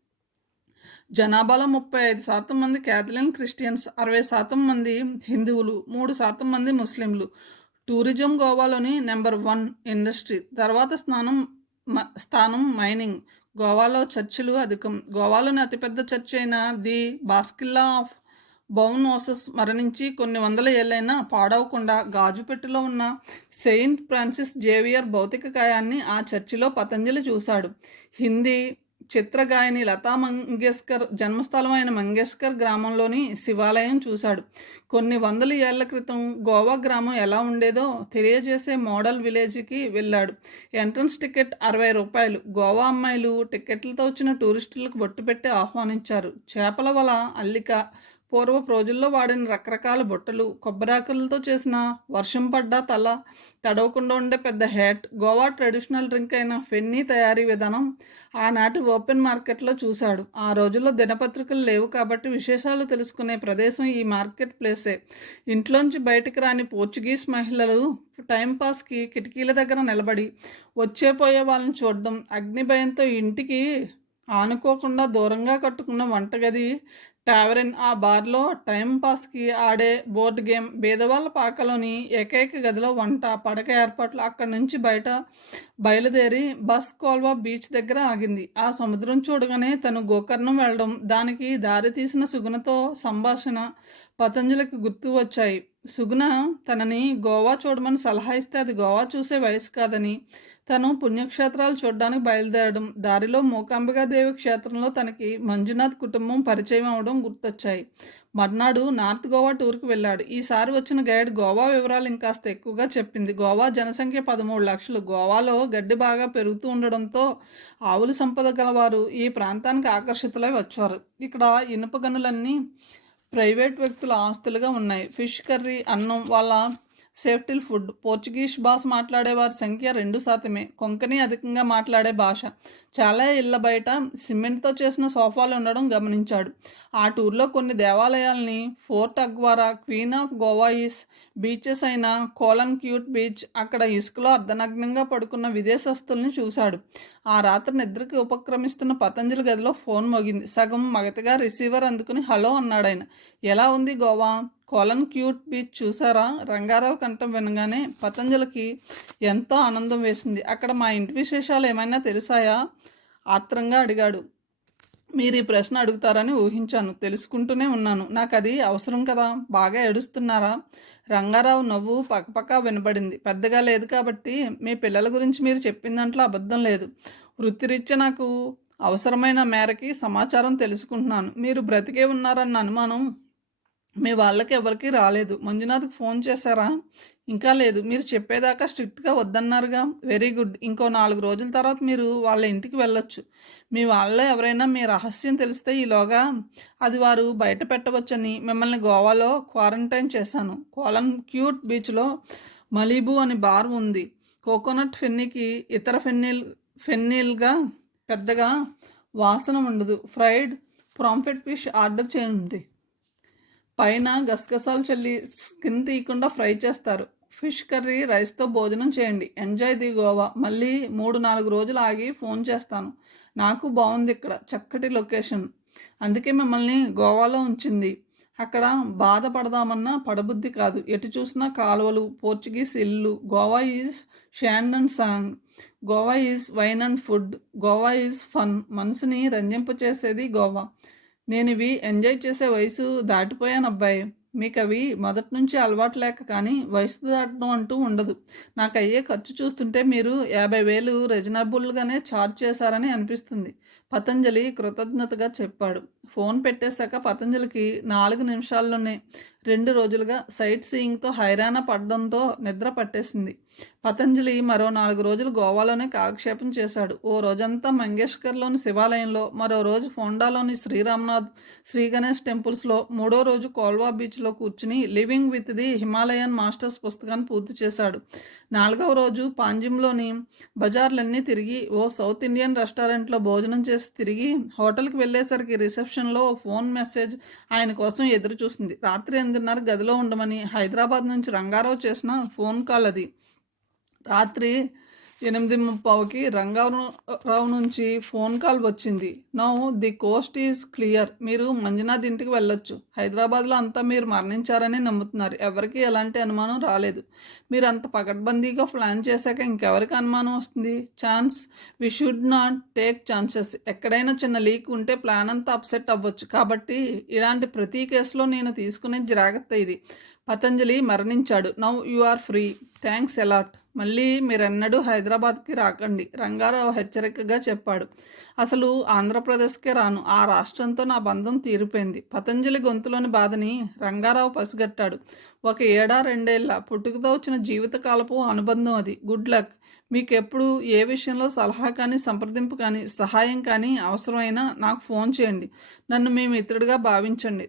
జనాభాలో 35% మంది క్యాథలిక్ క్రిస్టియన్స్, 60% మంది హిందువులు, 3% మంది ముస్లింలు. టూరిజం గోవాలోని నెంబర్ 1 ఇండస్ట్రీ. తర్వాత స్థానం మైనింగ్. గోవాలో చర్చిలు అధికం. గోవాలోని అతిపెద్ద చర్చి అయిన ది బాస్కిల్లా ఆఫ్ బౌనోసస్ మరణించి కొన్ని వందల ఏళ్ళైనా పాడవకుండా గాజుపెట్టులో ఉన్న సెయింట్ ఫ్రాన్సిస్ జేవియర్ భౌతిక కాయాన్ని ఆ చర్చిలో పతంజలి చూశాడు. హిందీ చిత్రగాయని లతా మంగేష్కర్ జన్మస్థలమైన మంగేష్కర్ గ్రామంలోని శివాలయం చూశాడు. కొన్ని వందల ఏళ్ల క్రితం గోవా గ్రామం ఎలా ఉండేదో తెలియజేసే మోడల్ విలేజ్కి వెళ్ళాడు. ఎంట్రన్స్ టికెట్ 60 రూపాయలు. గోవా అమ్మాయిలు టికెట్లతో వచ్చిన టూరిస్టులకు బొట్టు పెట్టి ఆహ్వానించారు. చేపల వల అల్లిక, పూర్వపు రోజుల్లో వాడిన రకరకాల బుట్టలు, కొబ్బరాకులతో చేసిన వర్షం పడ్డా తల తడవకుండా ఉండే పెద్ద హ్యాట్, గోవా ట్రెడిషనల్ డ్రింక్ అయిన ఫెన్నీ తయారీ విధానం ఆనాటి ఓపెన్ మార్కెట్లో చూశాడు. ఆ రోజుల్లో దినపత్రికలు లేవు కాబట్టి విశేషాలు తెలుసుకునే ప్రదేశం ఈ మార్కెట్ ప్లేసే. ఇంట్లోంచి బయటికి రాని పోర్చుగీస్ మహిళలు టైంపాస్కి కిటికీల దగ్గర నిలబడి వచ్చేపోయే వాళ్ళని చూడడం, అగ్ని భయంతో ఇంటికి ఆనుకోకుండా దూరంగా కట్టుకున్న వంటగది, టావెర్న్, ఆ బార్లో టైం పాస్కి ఆడే బోర్డు గేమ్, బీదవాళ్ళ పాకలోని ఏకైక గదిలో వంట, పడక ఏర్పాట్లు. అక్కడి నుంచి బయలుదేరి బస్ కోల్వా బీచ్ దగ్గర ఆగింది. ఆ సముద్రం చూడగానే తను గోకర్ణం వెళ్ళడం, దానికి దారి తీసిన సుగుణతో సంభాషణ పతంజలికి గుర్తు వచ్చాయి. సుగుణ తనని గోవా చూడమని సలహా ఇస్తే అది గోవా చూసే వయసు కాదని, తను పుణ్యక్షేత్రాలు చూడడానికి బయలుదేరడం, దారిలో మూకాంబికాదేవి క్షేత్రంలో తనకి మంజునాథ్ కుటుంబం పరిచయం అవడం గుర్తొచ్చాయి. మర్నాడు నార్త్ గోవా టూర్కి వెళ్ళాడు. ఈసారి వచ్చిన గైడ్ గోవా వివరాలు ఇంకాస్త ఎక్కువగా చెప్పింది. గోవా జనసంఖ్య 13 లక్షలు. గోవాలో గడ్డి బాగా పెరుగుతూ ఉండడంతో ఆవుల సంపద గలవారు ఈ ప్రాంతానికి ఆకర్షితులై వచ్చారు. ఇక్కడ ఇనుప గనులన్నీ ప్రైవేట్ వ్యక్తుల ఆస్తులుగా ఉన్నాయి. ఫిష్ కర్రీ, అన్నం వాళ్ళ సేఫ్టీ ఫుడ్. పోర్చుగీస్ భాష మాట్లాడే వారి సంఖ్య 2%. కొంకణి అధికంగా మాట్లాడే భాష. చాలా ఇళ్ల బయట సిమెంట్తో చేసిన సోఫాలు ఉండడం గమనించాడు. ఆ టూర్లో కొన్ని దేవాలయాల్ని, ఫోర్ట్ అగ్వారా, క్వీన్ ఆఫ్ గోవాయిస్, బీచెస్ అయిన కోలన్ క్యూట్ బీచ్, అక్కడ ఇసుకలో అర్ధనగ్నంగా పడుకున్న విదేశస్తుల్ని చూశాడు. ఆ రాత్రి నిద్రకి ఉపక్రమిస్తున్న పతంజలి గదిలో ఫోన్ మోగింది. సగం మగతగా రిసీవర్ అందుకుని హలో అన్నాడాయన. ఎలా ఉంది గోవా? కోలన్ క్యూట్ బీచ్ చూసారా? రంగారావు కంఠం వినగానే పతంజలికి ఎంతో ఆనందం వేసింది. అక్కడ మా ఇంటి విశేషాలు ఏమైనా తెలిసాయా? ఆత్రంగా అడిగాడు. మీరు ఈ ప్రశ్న అడుగుతారని ఊహించాను. తెలుసుకుంటూనే ఉన్నాను. నాకు అది అవసరం కదా. బాగా ఏడుస్తున్నారా? రంగారావు నవ్వు పక్కపక్క వినపడింది. పెద్దగా లేదు కాబట్టి మీ పిల్లల గురించి మీరు చెప్పిన దాంట్లో అబద్ధం లేదు. వృత్తిరీత్యా నాకు అవసరమైన మేరకి సమాచారం తెలుసుకుంటున్నాను. మీరు బ్రతికే ఉన్నారన్న అనుమానం మీ వాళ్ళకి ఎవరికి రాలేదు. మంజునాథ్కి ఫోన్ చేశారా? ఇంకా లేదు. మీరు చెప్పేదాకా స్ట్రిక్ట్గా వద్దన్నారుగా. Very good. ఇంకో 4 రోజుల తర్వాత మీరు వాళ్ళ ఇంటికి వెళ్ళొచ్చు. మీ వాళ్ళలో ఎవరైనా మీ రహస్యం తెలిస్తే ఈలోగా అది వారు బయట పెట్టవచ్చని మిమ్మల్ని గోవాలో క్వారంటైన్ చేశాను. కోలన్ క్యూట్ బీచ్లో మలీబు అని బార్ ఉంది. కోకోనట్ ఫెన్నీకి ఇతర ఫెన్నీల్గా పెద్దగా వాసన ఉండదు. ఫ్రైడ్ ప్రాంఫెట్ ఫిష్ ఆర్డర్ చేయండి. పైన గసగసాలు చల్లి స్కిన్ తీయకుండా ఫ్రై చేస్తారు. ఫిష్ కర్రీ, రైస్తో భోజనం చేయండి. Enjoy the Goa. మళ్ళీ 3-4 రోజులు ఆగి ఫోన్ చేస్తాను. నాకు బాగుంది ఇక్కడ, చక్కటి లొకేషన్. అందుకే మిమ్మల్ని గోవాలో ఉంచింది. అక్కడ బాధపడదామన్నా పడబుద్ధి కాదు. ఎటు చూసినా కాలువలు, పోర్చుగీస్ ఇల్లు. Goa is sand and song. Goa is wine and food. Goa is fun. మనసుని రంజింపచేసేది గోవా. నేను ఇవి ఎంజాయ్ చేసే వయసు దాటిపోయాను అబ్బాయి. మీకు అవి మొదటి నుంచి అలవాటు లేక కానీ వయసు దాటడం అంటూ ఉండదు. నాకు అయ్యే ఖర్చు చూస్తుంటే మీరు 50,000 రీజనబుల్గానే ఛార్జ్ చేశారని అనిపిస్తుంది. పతంజలి కృతజ్ఞతగా చెప్పాడు. ఫోన్ పెట్టేశాక పతంజలికి 4 నిమిషాల్లోనే 2 రోజులుగా సైట్ సీయింగ్తో హైరాణ పడడంతో నిద్ర పట్టేసింది. పతంజలి మరో 4 రోజులు గోవాలోనే కాలక్షేపం చేశాడు. ఓ రోజంతా మంగేష్కర్లోని శివాలయంలో, మరో రోజు ఫోండాలోని శ్రీరామ్నాథ్, శ్రీ గణేష్ టెంపుల్స్లో, 3వ రోజు కోల్వా బీచ్లో కూర్చుని living with the Himalayan masters పుస్తకాన్ని పూర్తి చేశాడు. 4వ రోజు పాంజింలోని బజార్లన్నీ తిరిగి ఓ సౌత్ ఇండియన్ రెస్టారెంట్లో భోజనం చేసి తిరిగి హోటల్కి వెళ్ళేసరికి రిసెప్షన్లో ఫోన్ మెసేజ్ ఆయన కోసం ఎదురు చూసింది. రాత్రి 8:30 గదిలో ఉండమని హైదరాబాద్ నుంచి రంగారావు చేసిన ఫోన్ కాల్ అది. రాత్రి 8:30కి రంగారావు నుంచి ఫోన్ కాల్ వచ్చింది. Now the Coast is clear. మీరు మంజునాథ్ ఇంటికి వెళ్ళొచ్చు. హైదరాబాద్లో అంతా మీరు మరణించారని నమ్ముతున్నారు. ఎవరికి ఎలాంటి అనుమానం రాలేదు. మీరు అంత పకడ్బందీగా ప్లాన్ చేశాక ఇంకెవరికి అనుమానం వస్తుంది? Chance. We should not take chances. ఎక్కడైనా చిన్న లీక్ ఉంటే ప్లాన్ అంతా అప్సెట్ అవ్వచ్చు. కాబట్టి ఇలాంటి ప్రతి కేసులో నేను తీసుకునే జాగ్రత్త ఇది. పతంజలి మరణించాడు. Now you are free. Thanks a lot. మళ్ళీ మీరెన్నడూ హైదరాబాద్కి రాకండి, రంగారావు హెచ్చరికగా చెప్పాడు. అసలు ఆంధ్రప్రదేశ్కే రాను. ఆ రాష్ట్రంతో నా బంధం తీరిపోయింది. పతంజలి గొంతులోని బాధని రంగారావు పసిగట్టాడు. 1 ఏడా 2 ఏళ్ళ పుట్టుకతో వచ్చిన జీవితకాలపు అనుబంధం అది. Good luck. మీకెప్పుడు ఏ విషయంలో సలహా కానీ, సంప్రదింపు కానీ, సహాయం కానీ అవసరమైనా నాకు ఫోన్ చేయండి. నన్ను మీ మిత్రుడిగా భావించండి.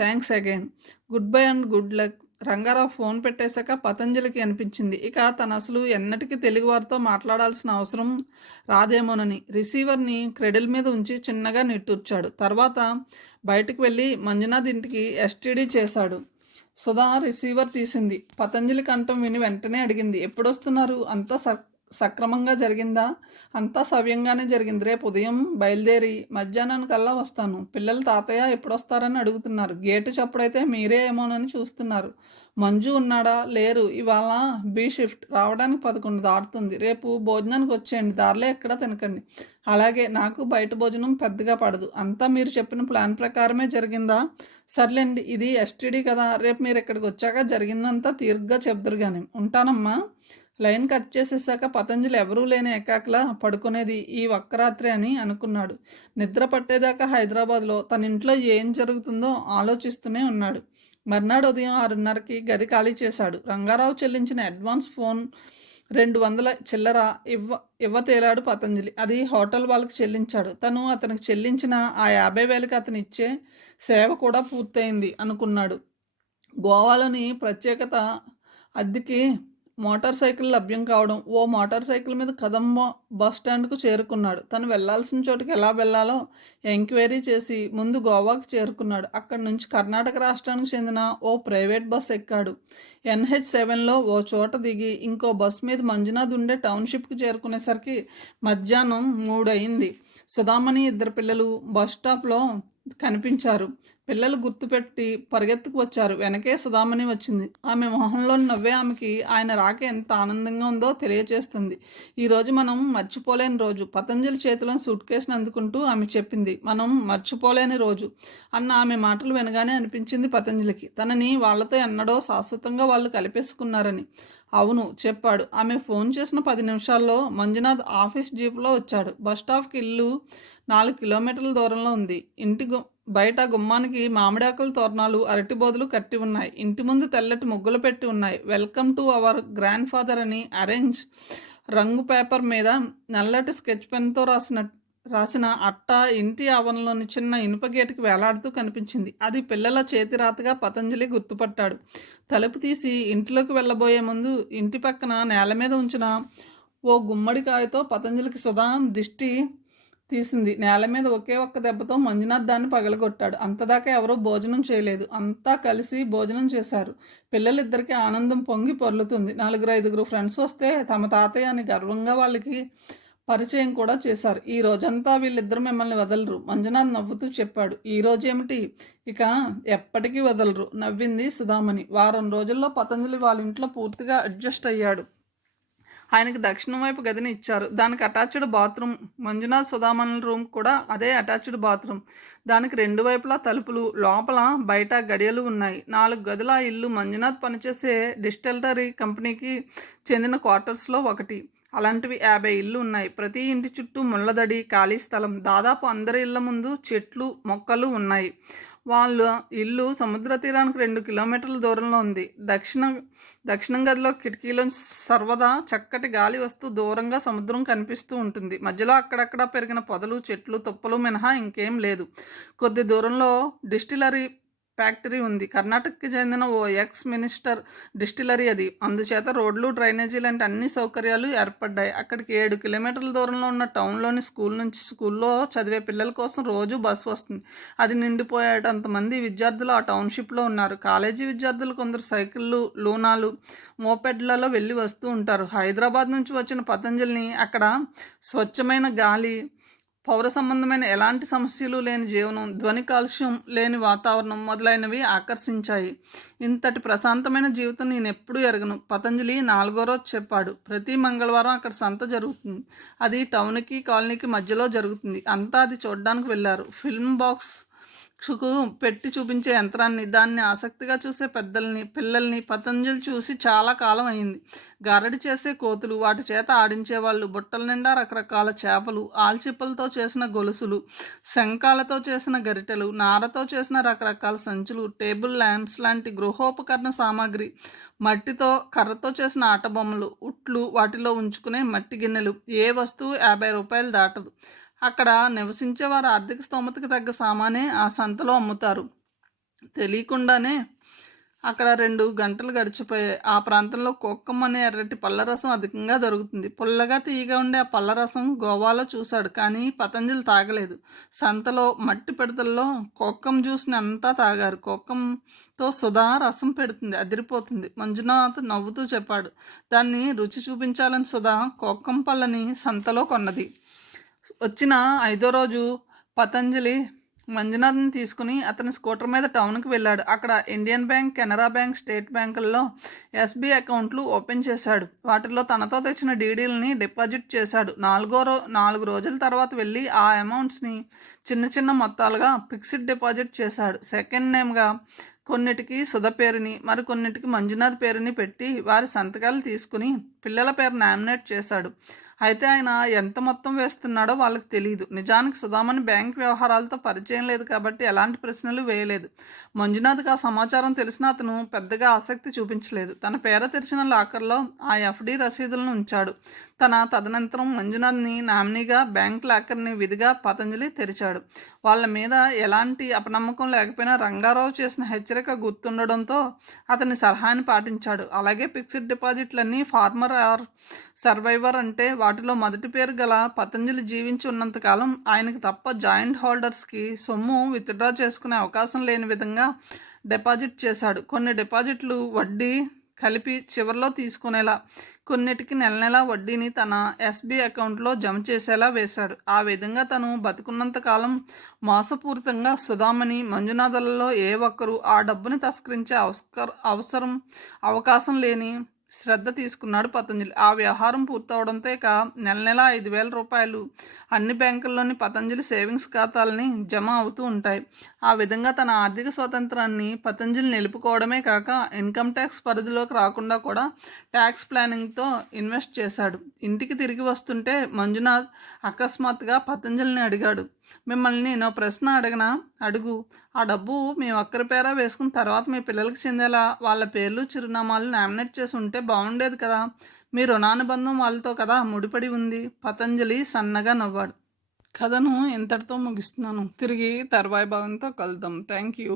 Thanks again. Good bye and good luck. Rangarao phone పెట్టేశాక పతంజలికి అనిపించింది ఇక తను అసలు ఎన్నటికీ తెలుగువారితో మాట్లాడాల్సిన అవసరం రాదేమోనని. రిసీవర్ని క్రెడిల్ మీద ఉంచి చిన్నగా నిట్టూర్చాడు. తర్వాత బయటకు వెళ్ళి మంజునాథ్ ఇంటికి ఎస్టీడీ చేశాడు. సుధా రిసీవర్ తీసింది. పతంజలి కంఠం విని వెంటనే అడిగింది, ఎప్పుడొస్తున్నారు? అంతా సక్రమంగా జరిగిందా? అంతా సవ్యంగానే జరిగింది. రేపు ఉదయం బయలుదేరి మధ్యాహ్నానికల్లా వస్తాను. పిల్లలు తాతయ్య ఎప్పుడొస్తారని అడుగుతున్నారు. గేటు చప్పుడైతే మీరే ఏమోనని చూస్తున్నారు. మంజు ఉన్నాడా? లేరు. ఇవాళ బి షిఫ్ట్. రావడానికి 11 దాటుతుంది. రేపు భోజనానికి వచ్చేయండి. దారిలో ఎక్కడ తినకండి. అలాగే. నాకు బయట భోజనం పెద్దగా పడదు. అంతా మీరు చెప్పిన ప్లాన్ ప్రకారమే జరిగిందా? సర్లేండి, ఇది ఎస్టీడీ కదా. రేపు మీరు ఇక్కడికి వచ్చాక జరిగిందంతా తీరుగ్గా చెప్దురు కానీ. ఉంటానమ్మా. లైన్ కట్ చేసేసాక పతంజలి ఎవరూ లేని ఏకాకలా పడుకునేది ఈ ఒక్క రాత్రి అని అనుకున్నాడు. నిద్ర పట్టేదాకా హైదరాబాద్లో తన ఇంట్లో ఏం జరుగుతుందో ఆలోచిస్తూనే ఉన్నాడు. మర్నాడు ఉదయం 6:30కి గది ఖాళీ చేశాడు. రంగారావు చెల్లించిన అడ్వాన్స్ ఫోన్ 200 చిల్లర ఇవ్వతేలాడు పతంజలి. అది హోటల్ వాళ్ళకి చెల్లించాడు. తను అతనికి చెల్లించిన ఆ 50,000కి అతను ఇచ్చే సేవ కూడా పూర్తయింది అనుకున్నాడు. గోవాలోని ప్రత్యేకత అద్దెకి మోటార్ సైకిల్ లభ్యం కావడం. ఓ మోటార్ సైకిల్ మీద కదంబ బస్ స్టాండ్కు చేరుకున్నాడు. తను వెళ్లాల్సిన చోటుకి ఎలా వెళ్లాలో ఎంక్వైరీ చేసి ముందు గోవాకు చేరుకున్నాడు. అక్కడి నుంచి కర్ణాటక రాష్ట్రానికి చెందిన ఓ ప్రైవేట్ బస్ ఎక్కాడు. NH7లో ఓ చోట దిగి ఇంకో బస్ మీద మంజునాథ్ ఉండే టౌన్షిప్కి చేరుకునేసరికి మధ్యాహ్నం 3 అయింది. సుధామణి ఇద్దరు పిల్లలు బస్ స్టాప్లో కనిపించారు. పిల్లలు గుర్తుపెట్టి పరిగెత్తుకు వచ్చారు. వెనకే సుధామణి వచ్చింది. ఆమె మొహంలో నవ్వే ఆమెకి ఆయన రాక ఎంత ఆనందంగా ఉందో తెలియచేస్తుంది. ఈరోజు మనం మర్చిపోలేని రోజు. పతంజలి చేతిలో సూట్ కేసును అందుకుంటూ ఆమె చెప్పింది. మనం మర్చిపోలేని రోజు అన్న ఆమె మాటలు వినగానే అనిపించింది పతంజలికి తనని వాళ్ళతో ఎన్నడో శాశ్వతంగా వాళ్ళు కలిపేసుకున్నారని. అవును చెప్పాడు. ఆమె ఫోన్ చేసిన 10 నిమిషాల్లో మంజునాథ్ ఆఫీస్ జీపులో వచ్చాడు. బస్టాప్కి ఇల్లు 4 కిలోమీటర్ల దూరంలో ఉంది. ఇంటి బయట గుమ్మానికి మామిడాకుల తోరణాలు, అరటి బోదులు కట్టి ఉన్నాయి. ఇంటి ముందు తెల్లటి ముగ్గులు పెట్టి ఉన్నాయి. Welcome to our grand father అని అరేంజ్ రంగు పేపర్ మీద నల్లటి స్కెచ్ పెన్తో రాసిన అట్ట ఇంటి ఆవరణలోని చిన్న ఇనుప గేటుకి వేలాడుతూ కనిపించింది. అది పిల్లల చేతి రాతగా పతంజలి గుర్తుపట్టాడు. తలుపు తీసి ఇంట్లోకి వెళ్ళబోయే ముందు ఇంటి పక్కన నేల మీద ఉంచిన ఓ గుమ్మడికాయతో పతంజలికి సుధా దిష్టి తీసింది. నేల మీద ఒకే ఒక్క దెబ్బతో మంజునాథ్ దాన్ని పగలగొట్టాడు. అంతదాకా ఎవరూ భోజనం చేయలేదు. అంతా కలిసి భోజనం చేశారు. పిల్లలిద్దరికీ ఆనందం పొంగి పొర్లుతుంది. 4-5 ఫ్రెండ్స్ వస్తే తమ తాతయ్య అని గర్వంగా వాళ్ళకి పరిచయం కూడా చేశారు. ఈ రోజంతా వీళ్ళిద్దరూ మిమ్మల్ని వదలరు, మంజునాథ్ నవ్వుతూ చెప్పాడు. ఈ రోజేమిటి, ఇక ఎప్పటికీ వదలరు, నవ్వింది సుధామణి. వారం రోజుల్లో పతంజలి వాళ్ళ ఇంట్లో పూర్తిగా అడ్జస్ట్ అయ్యాడు. ఆయనకి దక్షిణం వైపు గదిని ఇచ్చారు. దానికి అటాచ్డ్ బాత్రూమ్. మంజునాథ్ సుధామణుల రూమ్ కూడా అదే అటాచ్డ్ బాత్రూమ్. దానికి 2 వైపులా తలుపులు, లోపల బయట గడియలు ఉన్నాయి. 4 గదుల ఇల్లు మంజునాథ్ పనిచేసే డిస్టిలరీ కంపెనీకి చెందిన క్వార్టర్స్లో ఒకటి. అలాంటివి 50 ఇళ్ళు ఉన్నాయి. ప్రతి ఇంటి చుట్టూ ముళ్ళదడి, ఖాళీ స్థలం. దాదాపు అందరి ఇళ్ల ముందు చెట్లు, మొక్కలు ఉన్నాయి. వాళ్ళ ఇల్లు సముద్ర తీరానికి 2 కిలోమీటర్ల దూరంలో ఉంది. దక్షిణం గదిలో కిటికీలో సర్వదా చక్కటి గాలి వస్తూ దూరంగా సముద్రం కనిపిస్తూ ఉంటుంది. మధ్యలో అక్కడక్కడ పెరిగిన పొదలు, చెట్లు, తుప్పలు మినహా ఇంకేం లేదు. కొద్ది దూరంలో డిస్టిలరీ ఫ్యాక్టరీ ఉంది. కర్ణాటకకి చెందిన ఓ ఎక్స్ మినిస్టర్ డిస్టిలరీ అది. అందుచేత రోడ్లు, డ్రైనేజీ లాంటి అన్ని సౌకర్యాలు ఏర్పడ్డాయి. అక్కడికి 7 కిలోమీటర్ల దూరంలో ఉన్న టౌన్లోని స్కూల్లో చదివే పిల్లల కోసం రోజు బస్సు వస్తుంది. అది నిండిపోయేటంతమంది విద్యార్థులు ఆ టౌన్షిప్లో ఉన్నారు. కాలేజీ విద్యార్థులు కొందరు సైకిళ్ళు, లూనాలు, మోపెడ్లలో వెళ్ళి వస్తూ ఉంటారు. హైదరాబాద్ నుంచి వచ్చిన పతంజలిని అక్కడ స్వచ్ఛమైన గాలి, పౌర సంబంధమైన ఎలాంటి సమస్యలు లేని జీవనం, ధ్వని కాలుష్యం లేని వాతావరణం మొదలైనవి ఆకర్షించాయి. ఇంతటి ప్రశాంతమైన జీవితం నేను ఎప్పుడూ ఎరగను, పతంజలి 4వ రోజు చెప్పాడు. ప్రతి మంగళవారం అక్కడ సంత జరుగుతుంది. అది టౌన్కి కాలనీకి మధ్యలో జరుగుతుంది. అంతా అది చూడడానికి వెళ్ళారు. ఫిల్మ్ బాక్స్ పెట్టి చూపించే యంత్రాన్ని, దాన్ని ఆసక్తిగా చూసే పిల్లల్ని పతంజలి చూసి చాలా కాలం అయింది. గారడి చేసే కోతులు, వాటి చేత ఆడించేవాళ్ళు, బుట్టల నిండా రకరకాల చేపలు, ఆల్చిప్పలతో చేసిన గొలుసులు, శంఖాలతో చేసిన గరిటెలు, నారతో చేసిన రకరకాల సంచులు, టేబుల్ ల్యాంప్స్ లాంటి గృహోపకరణ సామాగ్రి, మట్టితో కర్రతో చేసిన ఆట బొమ్మలు, ఉట్లు, వాటిలో ఉంచుకునే మట్టి గిన్నెలు. ఏ వస్తువు 50 రూపాయలు దాటదు. అక్కడ నివసించే వారి ఆర్థిక స్తోమతకి తగ్గ సామానే ఆ సంతలో అమ్ముతారు. తెలియకుండానే అక్కడ 2 గంటలు గడిచిపోయాయి. ఆ ప్రాంతంలో కోక్కం అనే ఎర్రటి పళ్ళరసం అధికంగా దొరుకుతుంది. పుల్లగా తీయగా ఉండే ఆ పళ్ళరసం గోవాలో చూశాడు, కానీ పతంజలి తాగలేదు. సంతలో మట్టి పిడతల్లో కోక్కం జ్యూస్ని అంతా తాగారు. కోక్కంతో సుధా రసం పెడుతుంది, అదిరిపోతుంది. మంజునాథ్ నవ్వుతూ చెప్పాడు. దాన్ని రుచి చూపించాలని సుధా కోక్కం పళ్ళని సంతలో కొన్నది. వచ్చిన 5వ రోజు పతంజలి మంజునాథ్ని తీసుకుని అతని స్కూటర్ మీద టౌన్కి వెళ్ళాడు. అక్కడ Indian bank, Canara bank, state బ్యాంకుల్లో ఎస్బీ అకౌంట్లు ఓపెన్ చేశాడు. వాటిల్లో తనతో తెచ్చిన డీడీలని డిపాజిట్ చేశాడు. 4 రోజుల తర్వాత వెళ్ళి ఆ అమౌంట్స్ని చిన్న చిన్న మొత్తాలుగా ఫిక్స్డ్ డిపాజిట్ చేశాడు. సెకండ్ నేమ్గా కొన్నిటికి సుధ పేరుని, మరికొన్నిటికి మంజునాథ్ పేరుని పెట్టి వారి సంతకాలు తీసుకుని పిల్లల పేరు నామినేట్ చేశాడు. అయితే ఆయన ఎంత మొత్తం వేస్తున్నాడో వాళ్ళకి తెలియదు. నిజానికి సుధామణి బ్యాంక్ వ్యవహారాలతో పరిచయం లేదు కాబట్టి ఎలాంటి ప్రశ్నలు వేయలేదు. మంజునాథ్కి ఆ సమాచారం తెలిసిన అతను పెద్దగా ఆసక్తి చూపించలేదు. తన పేర తెరిచిన లాకర్లో ఆ ఎఫ్డి రసీదులను ఉంచాడు. తదనంతరం మంజునాథ్ని నామినీగా బ్యాంక్ లాకర్ని విధిగా పతంజలి తెరిచాడు. వాళ్ళ మీద ఎలాంటి అపనమ్మకం లేకపోయినా రంగారావు చేసిన హెచ్చరిక గుర్తుండడంతో అతని సలహాని పాటించాడు. అలాగే ఫిక్స్డ్ డిపాజిట్లన్నీ ఫార్మర్ ఆర్ సర్వైవర్ అంటే వాటిలో మొదటి పేరు గల పతంజలి జీవించి ఉన్నంతకాలం ఆయనకు తప్ప జాయింట్ హోల్డర్స్కి సొమ్ము విత్డ్రా చేసుకునే అవకాశం లేని విధంగా డిపాజిట్ చేశాడు. కొన్ని డిపాజిట్లు వడ్డీ కలిపి చివరిలో తీసుకునేలా, కొన్నిటికి నెల వడ్డీని తన ఎస్బీ అకౌంట్లో జమ చేసేలా వేశాడు. ఆ విధంగా తను బతుకున్నంత కాలం మోసపూరితంగా సుధామణి, మంజునాథలలో ఏ ఒక్కరూ ఆ డబ్బుని తస్కరించే అవకాశం లేని శ్రద్ధ తీసుకున్నాడు పతంజలి. ఆ వ్యవహారం పూర్తవడంతో ఇక నెల 5,000 రూపాయలు అన్ని బ్యాంకుల్లోని పతంజలి సేవింగ్స్ ఖాతాలని జమ అవుతూ ఉంటాయి. ఆ విధంగా తన ఆర్థిక స్వాతంత్రాన్ని పతంజలి నిలుపుకోవడమే కాక ఇన్కమ్ ట్యాక్స్ పరిధిలోకి రాకుండా కూడా ట్యాక్స్ ప్లానింగ్తో ఇన్వెస్ట్ చేశాడు. ఇంటికి తిరిగి వస్తుంటే మంజునాథ్ అకస్మాత్తుగా పతంజలిని అడిగాడు, మిమ్మల్ని నేను ప్రశ్న అడగనా? అడుగు. ఆ డబ్బు మీ ఒక్కరి పేర వేసుకున్న తర్వాత మీ పిల్లలకి చెందేలా వాళ్ళ పేర్లు, చిరునామాలు నామినేట్ చేసి ఉంటే బాగుండేది కదా. మీ రుణానుబంధం వాళ్ళతో కదా ముడిపడి ఉంది. పతంజలి సన్నగా నవ్వాడు. కథను ఇంతటితో ముగిస్తున్నాను. తిరిగి తర్వాయి భాగంతో కలుద్దాం. Thank you.